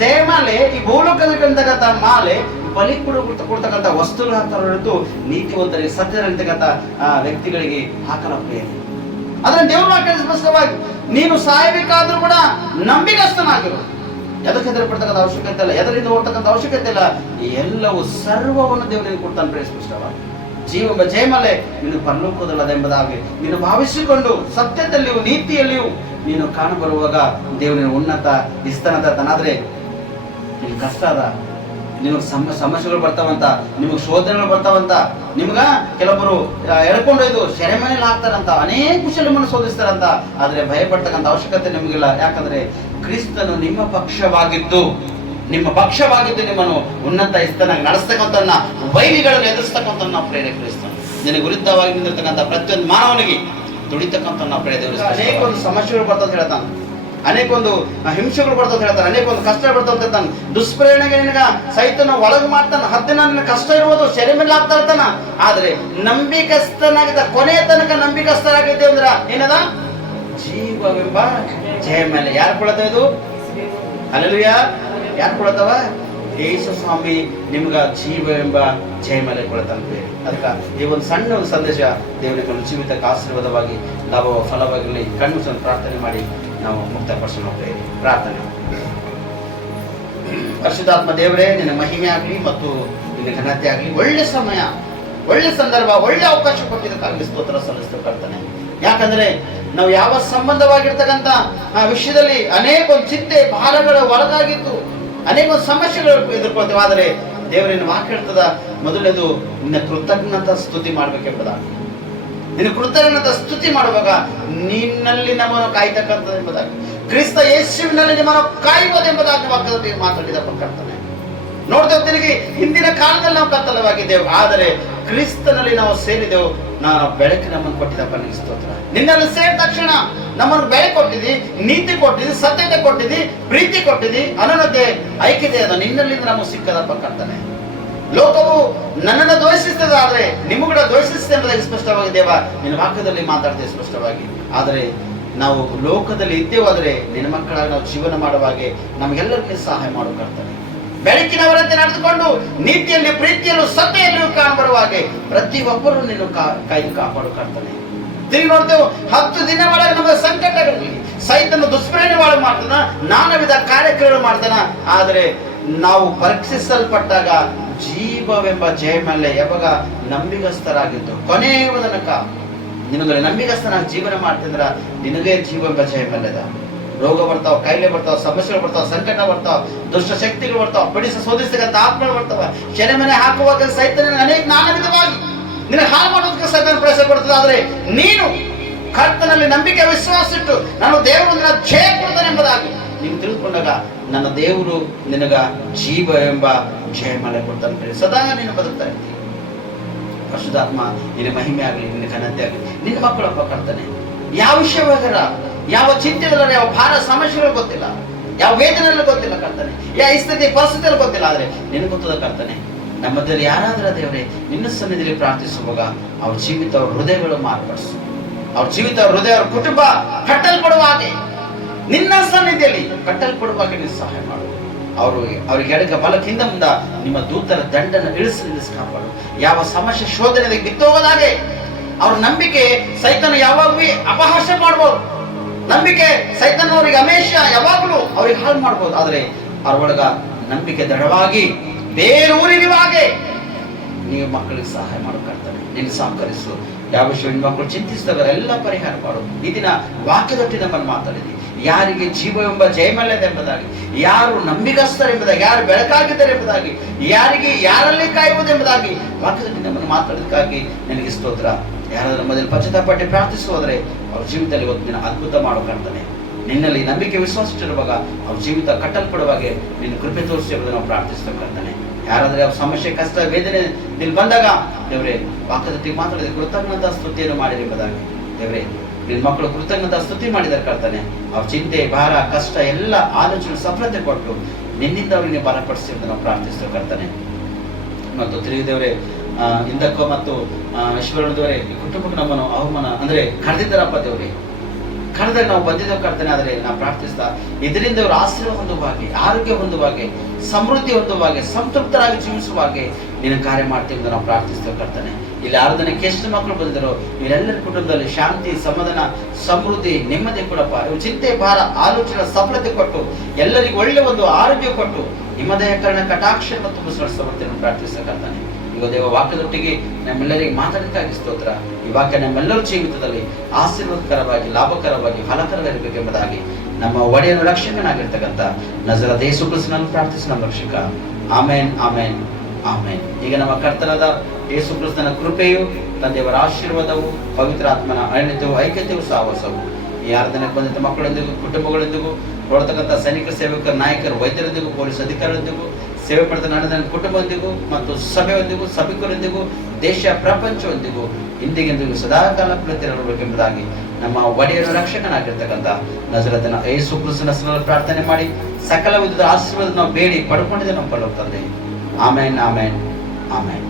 ಜಯಮಾಲೆ, ಈ ಭೂಲೋಕದ ಮಾಲೆ ಬಲಿ ಕೊಡ್ತಕ್ಕಂಥ ವಸ್ತುಗಳು ಹಾಕ್ತಾರೆ ಹೊರತು ನೀತಿವಂತರಿಗೆ ಸತ್ಯದಲ್ಲಿರ್ತಕ್ಕಂಥ ವ್ಯಕ್ತಿಗಳಿಗೆ ಹಾಕಲಪ್ಪ. ಅದನ್ನ ದೇವರು ವಾಕ್ಯ ಸ್ಪಷ್ಟವಾಗಿ, ನೀನು ಸಾಯಬೇಕಾದ್ರೂ ಕೂಡ ನಂಬಿಗಸ್ತನಾಗಿರು. ಎದಕ್ಕೆ ಹೆದರ ಪಡ್ತಕ್ಕಂಥ ಅವಶ್ಯಕತೆ ಇಲ್ಲ, ಎದರಿಂದ ಓಡ್ತಕ್ಕಂಥ ಅವಶ್ಯಕತೆ ಇಲ್ಲ. ಎಲ್ಲವೂ ಸರ್ವವನ್ನು ದೇವರಿಗೆ ಕೊಡ್ತಾನೆ ಸ್ಪಷ್ಟವಾಗಿ. ಜೀವ ಜಯಮಾಲೆ ನೀನು ಪರಲೋಕದಲ್ಲದ ಎಂಬುದಾಗಿ ನೀನು ಭಾವಿಸಿಕೊಂಡು ಸತ್ಯದಲ್ಲಿಯೂ ನೀತಿಯಲ್ಲಿಯೂ ನೀನು ಕಾಣಬರುವಾಗ ದೇವರಿನ ಉನ್ನತ ಸ್ಥಾನದ ತನಾದ್ರೆ ಇಲ್ಲಿ ಕಷ್ಟ ಅದ, ನಿಮಗೆ ಸಮಸ್ಯೆಗಳು ಬರ್ತಾವಂತ, ನಿಮಗೆ ಶೋಧನೆಗಳು ಬರ್ತಾವಂತ, ನಿಮ್ಗ ಕೆಲವೊಬ್ಬರು ಎಳ್ಕೊಂಡೊಯ್ದು ಸೆರೆಮನೆಯಲ್ಲಿ ಹಾಕ್ತಾರಂತ, ಅನೇಕ ವಿಷಯ ನಿಮ್ಮನ್ನು ಶೋಧಿಸ್ತಾರಂತ. ಆದ್ರೆ ಭಯಪಡ್ತಕ್ಕಂಥ ಅವಶ್ಯಕತೆ ನಿಮಗಿಲ್ಲ. ಯಾಕಂದ್ರೆ ಕ್ರಿಸ್ತನು ನಿಮ್ಮ ಪಕ್ಷವಾಗಿದ್ದು ನಿಮ್ಮನ್ನು ಉನ್ನತ ಸ್ಥಾನ ನಡೆಸ್ತಕ್ಕಂಥ ವೈರಿಗಳನ್ನು ಎದುರಿಸ್ತಕ್ಕಂಥ ನಾವು ಪ್ರೇರೇಪಿಸ್ತಾನೆ. ನಿನಗೆ ವಿರುದ್ಧವಾಗಿ ನಿಂತಿರ್ತಕ್ಕಂಥ ಪ್ರತಿಯೊಂದು ಮಾನವನಿಗೆ ದುಡಿತಕ್ಕಂಥ ನಾವು ಪ್ರೇರೇಪಿಸ್ತಾನೆ. ಅನೇಕ ಒಂದು ಸಮಸ್ಯೆಗಳು ಬರ್ತಂತ ಹೇಳ್ತಾನೆ, ಅನೇಕ ಒಂದು ಹಿಂಸೆಗಳು ಬರ್ತಂತ ಹೇಳ್ತಾನೆ, ಅನೇಕ ಒಂದು ಕಷ್ಟ ಬರ್ತಂತ ಹೇಳ್ತಾನೆ. ದುಷ್ಪ್ರೇರಣೆಗೆ ನಿನಗ ಸೈತನ ಒಳಗೆ ಮಾಡ್ತಾನೆ. 10 ದಿನ ನಿನ್ನ ಕಷ್ಟ ಇರುವುದು, ಸೆರೆ ಮೇಲೆ ಆಗ್ತಾ ಇರ್ತಾನ. ಆದ್ರೆ ನಂಬಿಕಸ್ಥನಾಗಿದ್ದ ಕೊನೆಯ ತನಕ ನಂಬಿಕಸ್ಥರಾಗಿದ್ದೆ ಅಂದ್ರ ಏನದ? ಜೀವವೆಂಬ ಜಯ ಮೇಲೆ. ಯಾರು ಕೊಡತ್ತ ಇದು? ಹಲ್ಲೆಲೂಯಾ. ಯಾರು ಕೊಡತ್ತವ? ಯೇಸು ಸ್ವಾಮಿ ನಿಮ್ಗ ಜೀವ ಎಂಬ ಜಯ ಮೇಲೆ ಕೊಡತಂತೆ. ಅದಕ್ಕೆ ಈ ಒಂದು ಸಣ್ಣ ಒಂದು ಸಂದೇಶ ದೇವರಿಗೆ ಒಂದು ಜೀವಿತಕ್ಕೆ ಆಶೀರ್ವಾದವಾಗಿ ನಾವು ಫಲವಾಗಲಿ ಕಣ್ಣು ಸ್ವಲ್ಪ ಪ್ರಾರ್ಥನೆ ಮಾಡಿ ನಾವು ಮುಕ್ತಪಡಿಸೋಣ. ಹೋಗ್ತೇವೆ ಪ್ರಾರ್ಥನೆ. ಪರಿಶುದ್ಧಾತ್ಮ ದೇವರೇ, ನಿನ್ನ ಮಹಿಮೆ ಆಗಲಿ ಮತ್ತು ನಿನ್ನ ಘನತೆ ಆಗಲಿ. ಒಳ್ಳೆ ಸಮಯ, ಒಳ್ಳೆ ಸಂದರ್ಭ, ಒಳ್ಳೆ ಅವಕಾಶ ಕೊಟ್ಟಿದ್ದಕ್ಕಾಗಲಿ ಸ್ತೋತ್ರ ಸಲ್ಲಿಸ್ತಕ್ಕಂತಾನೆ. ಯಾಕಂದ್ರೆ ನಾವು ಯಾವ ಸಂಬಂಧವಾಗಿರ್ತಕ್ಕಂಥ ವಿಷಯದಲ್ಲಿ ಅನೇಕ ಒಂದು ಚಿಂತೆ ಭಾರಗಳ ಒಳಗಾಗಿತ್ತು, ಅನೇಕ ಸಮಸ್ಯೆಗಳು ಎದುರ್ಕೊಳ್ತೇವೆ. ಆದರೆ ದೇವರಿನ ವಾಕ್ಯ ಹೇಳ್ತದ, ಮೊದಲನೇದು ನಿನ್ನ ಕೃತಜ್ಞತಾ ಸ್ತುತಿ ಮಾಡ್ಬೇಕೆಂಬುದಾಗಿ. ನಿನ್ನ ಕೃತಜ್ಞತಾ ಸ್ತುತಿ ಮಾಡುವಾಗ ನಿನ್ನಲ್ಲಿ ನಮ್ಮನ್ನು ಕಾಯ್ತಕ್ಕಂಥದ್ದು ಎಂಬುದಾಗಿ, ಕ್ರಿಸ್ತ ಯೇಸುವಿನಲ್ಲಿ ನಿಮ್ಮನ್ನು ಕಾಯುವುದೆಂಬುದಾಗಿ ವಾಕ್ಯದಲ್ಲಿ ಮಾತಾಡಿದ ಕರ್ತನೆ. ನೋಡ್ತೇವೆ, ತಿರುಗಿ ಹಿಂದಿನ ಕಾಲದಲ್ಲಿ ನಾವು ಕತ್ತಲವಾಗಿದ್ದೆವು, ಆದರೆ ಕ್ರಿಸ್ತನಲ್ಲಿ ನಾವು ಸೇರಿದೆವು. ನಾನು ಬೆಳಕು ನಮ್ಮನ್ನು ಕೊಟ್ಟಿದ್ದಪ್ಪ, ನಿನಗೆ ಸ್ತೋತ್ರ. ನಿನ್ನಲ್ಲಿ ಸೇರಿದ ತಕ್ಷಣ ನಮ್ಮನ್ನು ಬೆಳಕು ಕೊಟ್ಟಿದ್ದಿ, ನೀತಿ ಕೊಟ್ಟಿದ್ದಿ, ಸತ್ಯತೆ ಕೊಟ್ಟಿದ್ದಿ, ಪ್ರೀತಿ ಕೊಟ್ಟಿದ್ದಿ, ಅನನ್ಯತೆ, ಐಕ್ಯತೆ ಅದ ನಿನ್ನಲ್ಲಿಂದ ನಮಗೆ ಸಿಕ್ಕದಪ್ಪ ಕರ್ತನೆ. ಲೋಕವು ನನ್ನನ್ನು ದ್ವೇಷಿಸ್ತದೆ, ಆದ್ರೆ ನಿಮಗೂ ದ್ವೇಷಿಸ್ತದೆ ಎಂಬುದಾಗಿ ಸ್ಪಷ್ಟವಾಗಿ ದೇವ ನಿನ್ನ ವಾಕ್ಯದಲ್ಲಿ ಮಾತಾಡ್ತೇವೆ ಸ್ಪಷ್ಟವಾಗಿ. ಆದರೆ ನಾವು ಲೋಕದಲ್ಲಿ ಇದ್ದೇವಾದರೆ ನಿನ್ನ ಮಕ್ಕಳಾಗಿ ನಾವು ಜೀವನ ಮಾಡುವಾಗೆ ನಮಗೆಲ್ಲರಿಗೂ ಸಹಾಯ ಮಾಡು ಕರ್ತನೆ. ಬೆಳಕಿನವರಂತೆ ನಡೆದುಕೊಂಡು ನೀತಿಯಲ್ಲಿ, ಪ್ರೀತಿಯಲ್ಲೂ, ಸತ್ಯೆಯಲ್ಲೂ ಕಾಣಬರುವ ಹಾಗೆ ಪ್ರತಿಯೊಬ್ಬರು ನಿನ್ನ ಕಾಯ್ದು ಕಾಪಾಡು ಕರ್ತನೆ. ತಿರುಗಿ ನೋಡ್ತೇವೆ, 10 ದಿನ ಒಳಗೆ ನಮ್ಮ ಸಂಕಟಗಳಲ್ಲಿ ಸೈತನ ದುಷ್ಪ್ರೇರಣೆ ಒಳಗೆ ಮಾಡ್ತಾನ, ನಾನಾ ವಿಧ ಕಾರ್ಯಕ್ರಮಗಳು ಮಾಡ್ತಾನ. ಆದರೆ ನಾವು ಪರೀಕ್ಷಿಸಲ್ಪಟ್ಟಾಗ ಜೀವವೆಂಬ ಜಯ ಮೇಲೆ ಯಾವಾಗ ನಂಬಿಗಸ್ತರಾಗಿದ್ದು ಕೊನೆಯ ತನಕ ನಿನಗೆ ನಂಬಿಗಸ್ತನಾಗಿ ಜೀವನ ಮಾಡ್ತಿದ್ರ ನಿನಗೆ ಜೀವವೆಂಬ ಜಯ ಮೇಲೆದ. ರೋಗ ಬರ್ತಾವ, ಕಾಯಿಲೆ ಬರ್ತಾವ, ಸಮಸ್ಯೆಗಳು ಬರ್ತಾವ, ಸಂಕಟ ಬರ್ತಾವ, ದುಷ್ಟ ಶಕ್ತಿಗಳು ಬರ್ತಾವ, ಶೋಧಿಸತಕ್ಕಂಥ ಆತ್ಮಗಳು ಬರ್ತಾವ. ಸೆರೆಮನೆ ಹಾಕುವಾಗ ಸೈತನ ಅನೇಕ ನಾನಾ ವಿಧವಾಗಿ ನಿನ್ನ ಹಾಳು ಮಾಡೋದಕ್ಕೆ ಸೈತನ ಪ್ರಯತ್ನ ಪಡ್ತದೆ. ಆದ್ರೆ ನೀನು ಕರ್ತನಲ್ಲಿ ನಂಬಿಕೆ ವಿಶ್ವಾಸ ಇಟ್ಟು ನಾನು ದೇವರು ನಿನ್ನ ಜಯ ಕೊಡ್ತಾನೆ ಎಂಬುದಾಗಿ ನೀನು ತಿಳಿದುಕೊಂಡಾಗ ನನ್ನ ದೇವರು ನಿನಗ ಜೀವ ಎಂಬ ಜಯ ಮಲೆ ಕೊಡ್ತಾನೆ. ಸದಾ ನೀನು ಬದುಕ್ತಾ ಇರ್ತೀನಿ. ಪರಿಶುದ್ಧಾತ್ಮ ನಿನ್ನ ಮಹಿಮೆ ಆಗಲಿ, ನಿನ್ನ ಘನತೆ ಆಗಲಿ. ನಿನ್ನ ಮಕ್ಕಳಪ್ಪ ಕರ್ತನೆ, ಯಾವ ವಿಷಯವಾಗರ, ಯಾವ ಚಿಂತೆಗಳ, ಯಾವ ಭಾರ ಸಮಸ್ಯೆಗಳು ಗೊತ್ತಿಲ್ಲ, ಯಾವ ವೇದನೆಗಳು ಗೊತ್ತಿಲ್ಲ ಕರ್ತನೆ, ಯಾವ ಸ್ಥಿತಿ ಪರಿಸ್ಥಿತಿಯಲ್ಲಿ ಗೊತ್ತಿಲ್ಲ. ಆದ್ರೆ ನಿನಗೆ ಗೊತ್ತದ ಕರ್ತನೆ. ನಮ್ಮದಲ್ಲಿ ಯಾರಾದ್ರೂ ದೇವರೇ ನಿನ್ನ ಸನ್ನಿಧಿಯಲ್ಲಿ ಪ್ರಾರ್ಥಿಸುವಾಗ ಅವ್ರ ಜೀವಿತ, ಅವ್ರ ಹೃದಯಗಳು ಮಾರ್ಪಡಿಸು. ಅವ್ರ ಜೀವಿತ, ಅವ್ರ ಹೃದಯ, ಅವ್ರ ಕುಟುಂಬ ಕಟ್ಟಲ್ಪಡುವ ಹಾಗೆ ನಿನ್ನ ಸನ್ನಿಧಿಯಲ್ಲಿ ಕಟ್ಟಲ್ಪಡುವಾಗ ನೀನು ಸಹಾಯ ಮಾಡು. ಅವ್ರಿಗೆ ಎಡಗ ಬಲಕ್ಕಿಂತ ಮುಂದ ನಿಮ್ಮ ದೂತರ ದಂಡನ ಇಳಿಸಿ ಕಾಪಾಡು. ಯಾವ ಸಮಸ್ಯೆ ಶೋಧನೆ ಬಿತ್ತೋಗದಾಗೆ ಅವ್ರ ನಂಬಿಕೆ ಸೈತನ ಯಾವಾಗ್ಲೂ ಅಪಹಾಸ್ಯ ಮಾಡ್ಬೋದು. ನಂಬಿಕೆ ಸೈತನವರಿಗೆ ಹಮೇಶ ಯಾವಾಗಲೂ ಅವ್ರಿಗೆ ಹಾಳು ಮಾಡ್ಬೋದು. ಆದ್ರೆ ಅವ್ರೊಳಗ ನಂಬಿಕೆ ದೃಢವಾಗಿ ಬೇರೂರಿರುವ ಹಾಗೆ ನೀವು ಮಕ್ಕಳಿಗೆ ಸಹಾಯ ಮಾಡಬೇಕಾಗ್ತದೆ. ನೀನು ಸಹಕರಿಸು. ಯಾವ ವಿಷಯ ಮಕ್ಕಳು ಚಿಂತಿಸಿದಾಗ ಎಲ್ಲ ಪರಿಹಾರ ಮಾಡು. ಈ ದಿನ ವಾಕ್ಯದೊಟ್ಟಿ ನಮ್ಮನ್ನು ಮಾತಾಡಿದಿ. ಯಾರಿಗೆ ಜೀವ ಎಂಬ ಜಯಮಲ್ಯದ ಎಂಬುದಾಗಿ, ಯಾರು ನಂಬಿಗಸ್ತರೆಂಬುದಾಗಿ, ಯಾರು ಬೆಳಕಾಗಿದ್ದಾರೆ ಎಂಬುದಾಗಿ, ಯಾರಲ್ಲಿ ಕಾಯುವುದೆಂಬುದಾಗಿ ವಾಕ್ಯದೊಟ್ಟಿ ನಮ್ಮನ್ನು ಮಾತಾಡೋದಕ್ಕಾಗಿ ನಿನಗೆ ಸ್ತೋತ್ರ. ಯಾರಾದ್ರೂ ನಮ್ಮಲ್ಲಿ ಪಶ್ಚಾತ್ತಾಪಟ್ಟಿ ಪ್ರಾರ್ಥಿಸುವುದರೆ ಅವ್ರ ಜೀವಿತದಲ್ಲಿ ಇವತ್ತು ನಿನ್ನ ಅದ್ಭುತ ಮಾಡೋಕಾಗ್ತಾನೆ. ನಿನ್ನಲ್ಲಿ ನಂಬಿಕೆ ವಿಶ್ವಾಸ ಇರುವಾಗ ಅವ್ರ ಜೀವಿತ ಕಟ್ಟಲ್ಪಡುವಾಗೆ ನಿನ್ನ ಕೃಪೆ ತೋರಿಸಿ ಎಂಬುದನ್ನು ನಾವು ಪ್ರಾರ್ಥಿಸ್ತಕ್ಕಂತಾನೆ. ಯಾರಾದ್ರೆ ಅವ್ರ ಸಮಸ್ಯೆ, ಕಷ್ಟ, ವೇದನೆ ನಿಲ್ ಬಂದಾಗ ದೇವರೇ ವಾಕ್ಯದೊಟ್ಟಿಗೆ ಮಾತಾಡಿದ ಕೃತಜ್ಞತಾ ಸ್ತುತಿಯನ್ನು ಮಾಡಿರಿ ಎಂಬುದಾಗಿ ದೇವರೇ ನಿನ್ನ ಮಕ್ಕಳು ಕೃತಜ್ಞತಾ ಸ್ತುತಿ ಮಾಡಿದರೆ ಕರ್ತಾನೆ. ಅವ್ರ ಚಿಂತೆ, ಭಾರ, ಕಷ್ಟ ಎಲ್ಲ ಆಲೋಚನೆ ಸಫಲತೆ ಕೊಟ್ಟು ನಿನ್ನಿಂದ ಅವ್ರಿಗೆ ಬಲಪಡಿಸಿ ಎಂದು ನಾವು ಪ್ರಾರ್ಥಿಸ್ತೇವೆ ಕರ್ತಾನೆ. ಮತ್ತು ತಿರುಗಿ ದೇವರೇ ಇಂದಕ್ಕೂ ಮತ್ತು ಈಶ್ವರನದವರೇ ಈ ಕುಟುಂಬಕ್ಕೆ ನಮ್ಮನ್ನು ಅವಮಾನ ಅಂದ್ರೆ ಕರೆದಿದ್ದಾರಪ್ಪ ದೇವರೇ, ಕರೆದಾಗ ನಾವು ಬಂದಿದ್ದೇವೆ ಕರ್ತನೆ. ಆದರೆ ನಾವು ಪ್ರಾರ್ಥಿಸ್ತಾ ಇದರಿಂದ ಅವರು ಆಶ್ರಯ ಹೊಂದುವಾಗೆ, ಆರೋಗ್ಯ ಹೊಂದುವಾಗೆ, ಸಮೃದ್ಧಿ ಹೊಂದುವಾಗೆ, ಸಂತೃಪ್ತರಾಗಿ ಜೀವಿಸುವಾಗೆ ನಿನ್ನ ಕಾರ್ಯ ಮಾಡ್ತೀವಿ ಅಂತ ನಾವು ಪ್ರಾರ್ಥಿಸ್ತೇವೆ ಕರ್ತನೆ. ಇಲ್ಲಿ 6 ಜನಕ್ಕೆ ಎಷ್ಟು ಮಕ್ಕಳು ಬಂದಿದ್ರು, ಇವರೆಲ್ಲರ ಕುಟುಂಬದಲ್ಲಿ ಶಾಂತಿ, ಸಮಾಧಾನ, ಸಮೃದ್ಧಿ, ನೆಮ್ಮದಿ ಕೊಡಪ್ಪ. ಇವ್ರು ಚಿಂತೆ, ಭಾರ, ಆಲೋಚನೆ ಸಫಲತೆ ಕೊಟ್ಟು ಎಲ್ಲರಿಗೂ ಒಳ್ಳೆ ಒಂದು ಆರೋಗ್ಯ ಕೊಟ್ಟು ನಿಮ್ಮದಯಕರಣ ಕಟಾಕ್ಷ ಮತ್ತು ಮುಸುಳಿಸಬರ್ತೇನೆ ಪ್ರಾರ್ಥಿಸ್ತಕ್ಕಂತಾನೆ. ಈಗ ದೇವ ವಾಕ್ಯದೊಟ್ಟಿಗೆ ನಮ್ಮೆಲ್ಲರಿಗೆ ಮಾತಾಡಲಿಕ್ಕಾಗಿ ಸ್ತೋತ್ರ. ಈ ವಾಕ್ಯ ನಮ್ಮೆಲ್ಲರ ಜೀವಿತದಲ್ಲಿ ಆಶೀರ್ವಾದಕರವಾಗಿ, ಲಾಭಕರವಾಗಿ, ಫಲಕರವಾಗಿರಬೇಕೆಂಬುದಾಗಿ ನಮ್ಮ ಒಡೆಯನು ರಕ್ಷಕನಾಗಿರ್ತಕ್ಕಂಥ ನಜರೇಯನ ಯೇಸು ಕ್ರಿಸ್ತನನ್ನು ಪ್ರಾರ್ಥಿಸಿ ನಮ್ಮ ರಕ್ಷಕ ಆಮೇನ್ ಆಮೇನ್ ಆಮೇನ್. ಈಗ ನಮ್ಮ ಕರ್ತನಾದ ಯೇಸು ಕ್ರಿಸ್ತನ ಕೃಪೆಯು, ತಂದೆಯವರ ಆಶೀರ್ವಾದವು, ಪವಿತ್ರಾತ್ಮನ ಅನ್ಯತೆಯು, ಐಕ್ಯತೆಯು, ಸಹವಾಸವು ಈ ಆರಾಧನೆಗೆ ಬಂದಂಥ ಮಕ್ಕಳೊಂದಿಗೂ, ಕುಟುಂಬಗಳೊಂದಿಗೂ, ನೋಡ್ತಕ್ಕಂಥ ಸೈನಿಕ ಸೇವಕರ, ನಾಯಕರು, ವೈದ್ಯರೊಂದಿಗೂ, ಪೊಲೀಸ್ ಅಧಿಕಾರಿಗಳೊಂದಿಗೂ, ಸೇವೆ ಪಡೆದ ನನ್ನ ಕುಟುಂಬದೊಂದಿಗೂ ಮತ್ತು ಸಭೆಯೊಂದಿಗೂ, ಸಭಿಕರೊಂದಿಗೂ, ದೇಶ ಪ್ರಪಂಚವೊಂದಿಗೂ ಇಂದಿಗೆಂದಿಗೂ ಸದಾಕಾಲ ಪ್ರೀತಿರಬೇಕೆಂಬುದಾಗಿ ನಮ್ಮ ಒಡೆಯರು, ರಕ್ಷಕನಾಗಿರ್ತಕ್ಕಂಥ ನಜರೇತಿನ ಯೇಸು ಕ್ರಿಸ್ತನ ಹೆಸರಿನಲ್ಲಿ ಪ್ರಾರ್ಥನೆ ಮಾಡಿ ಸಕಲ ವಿಧದ ಆಶೀರ್ವಾದ ನಾವು ಬೇಡಿ ಪಡ್ಕೊಂಡಿದ್ದೆ ನಮ್ಮ ಪರಲೋಕ ತಂದೆ. ಆಮೇನ್ ಆಮೇನ್ ಆಮೇನ್.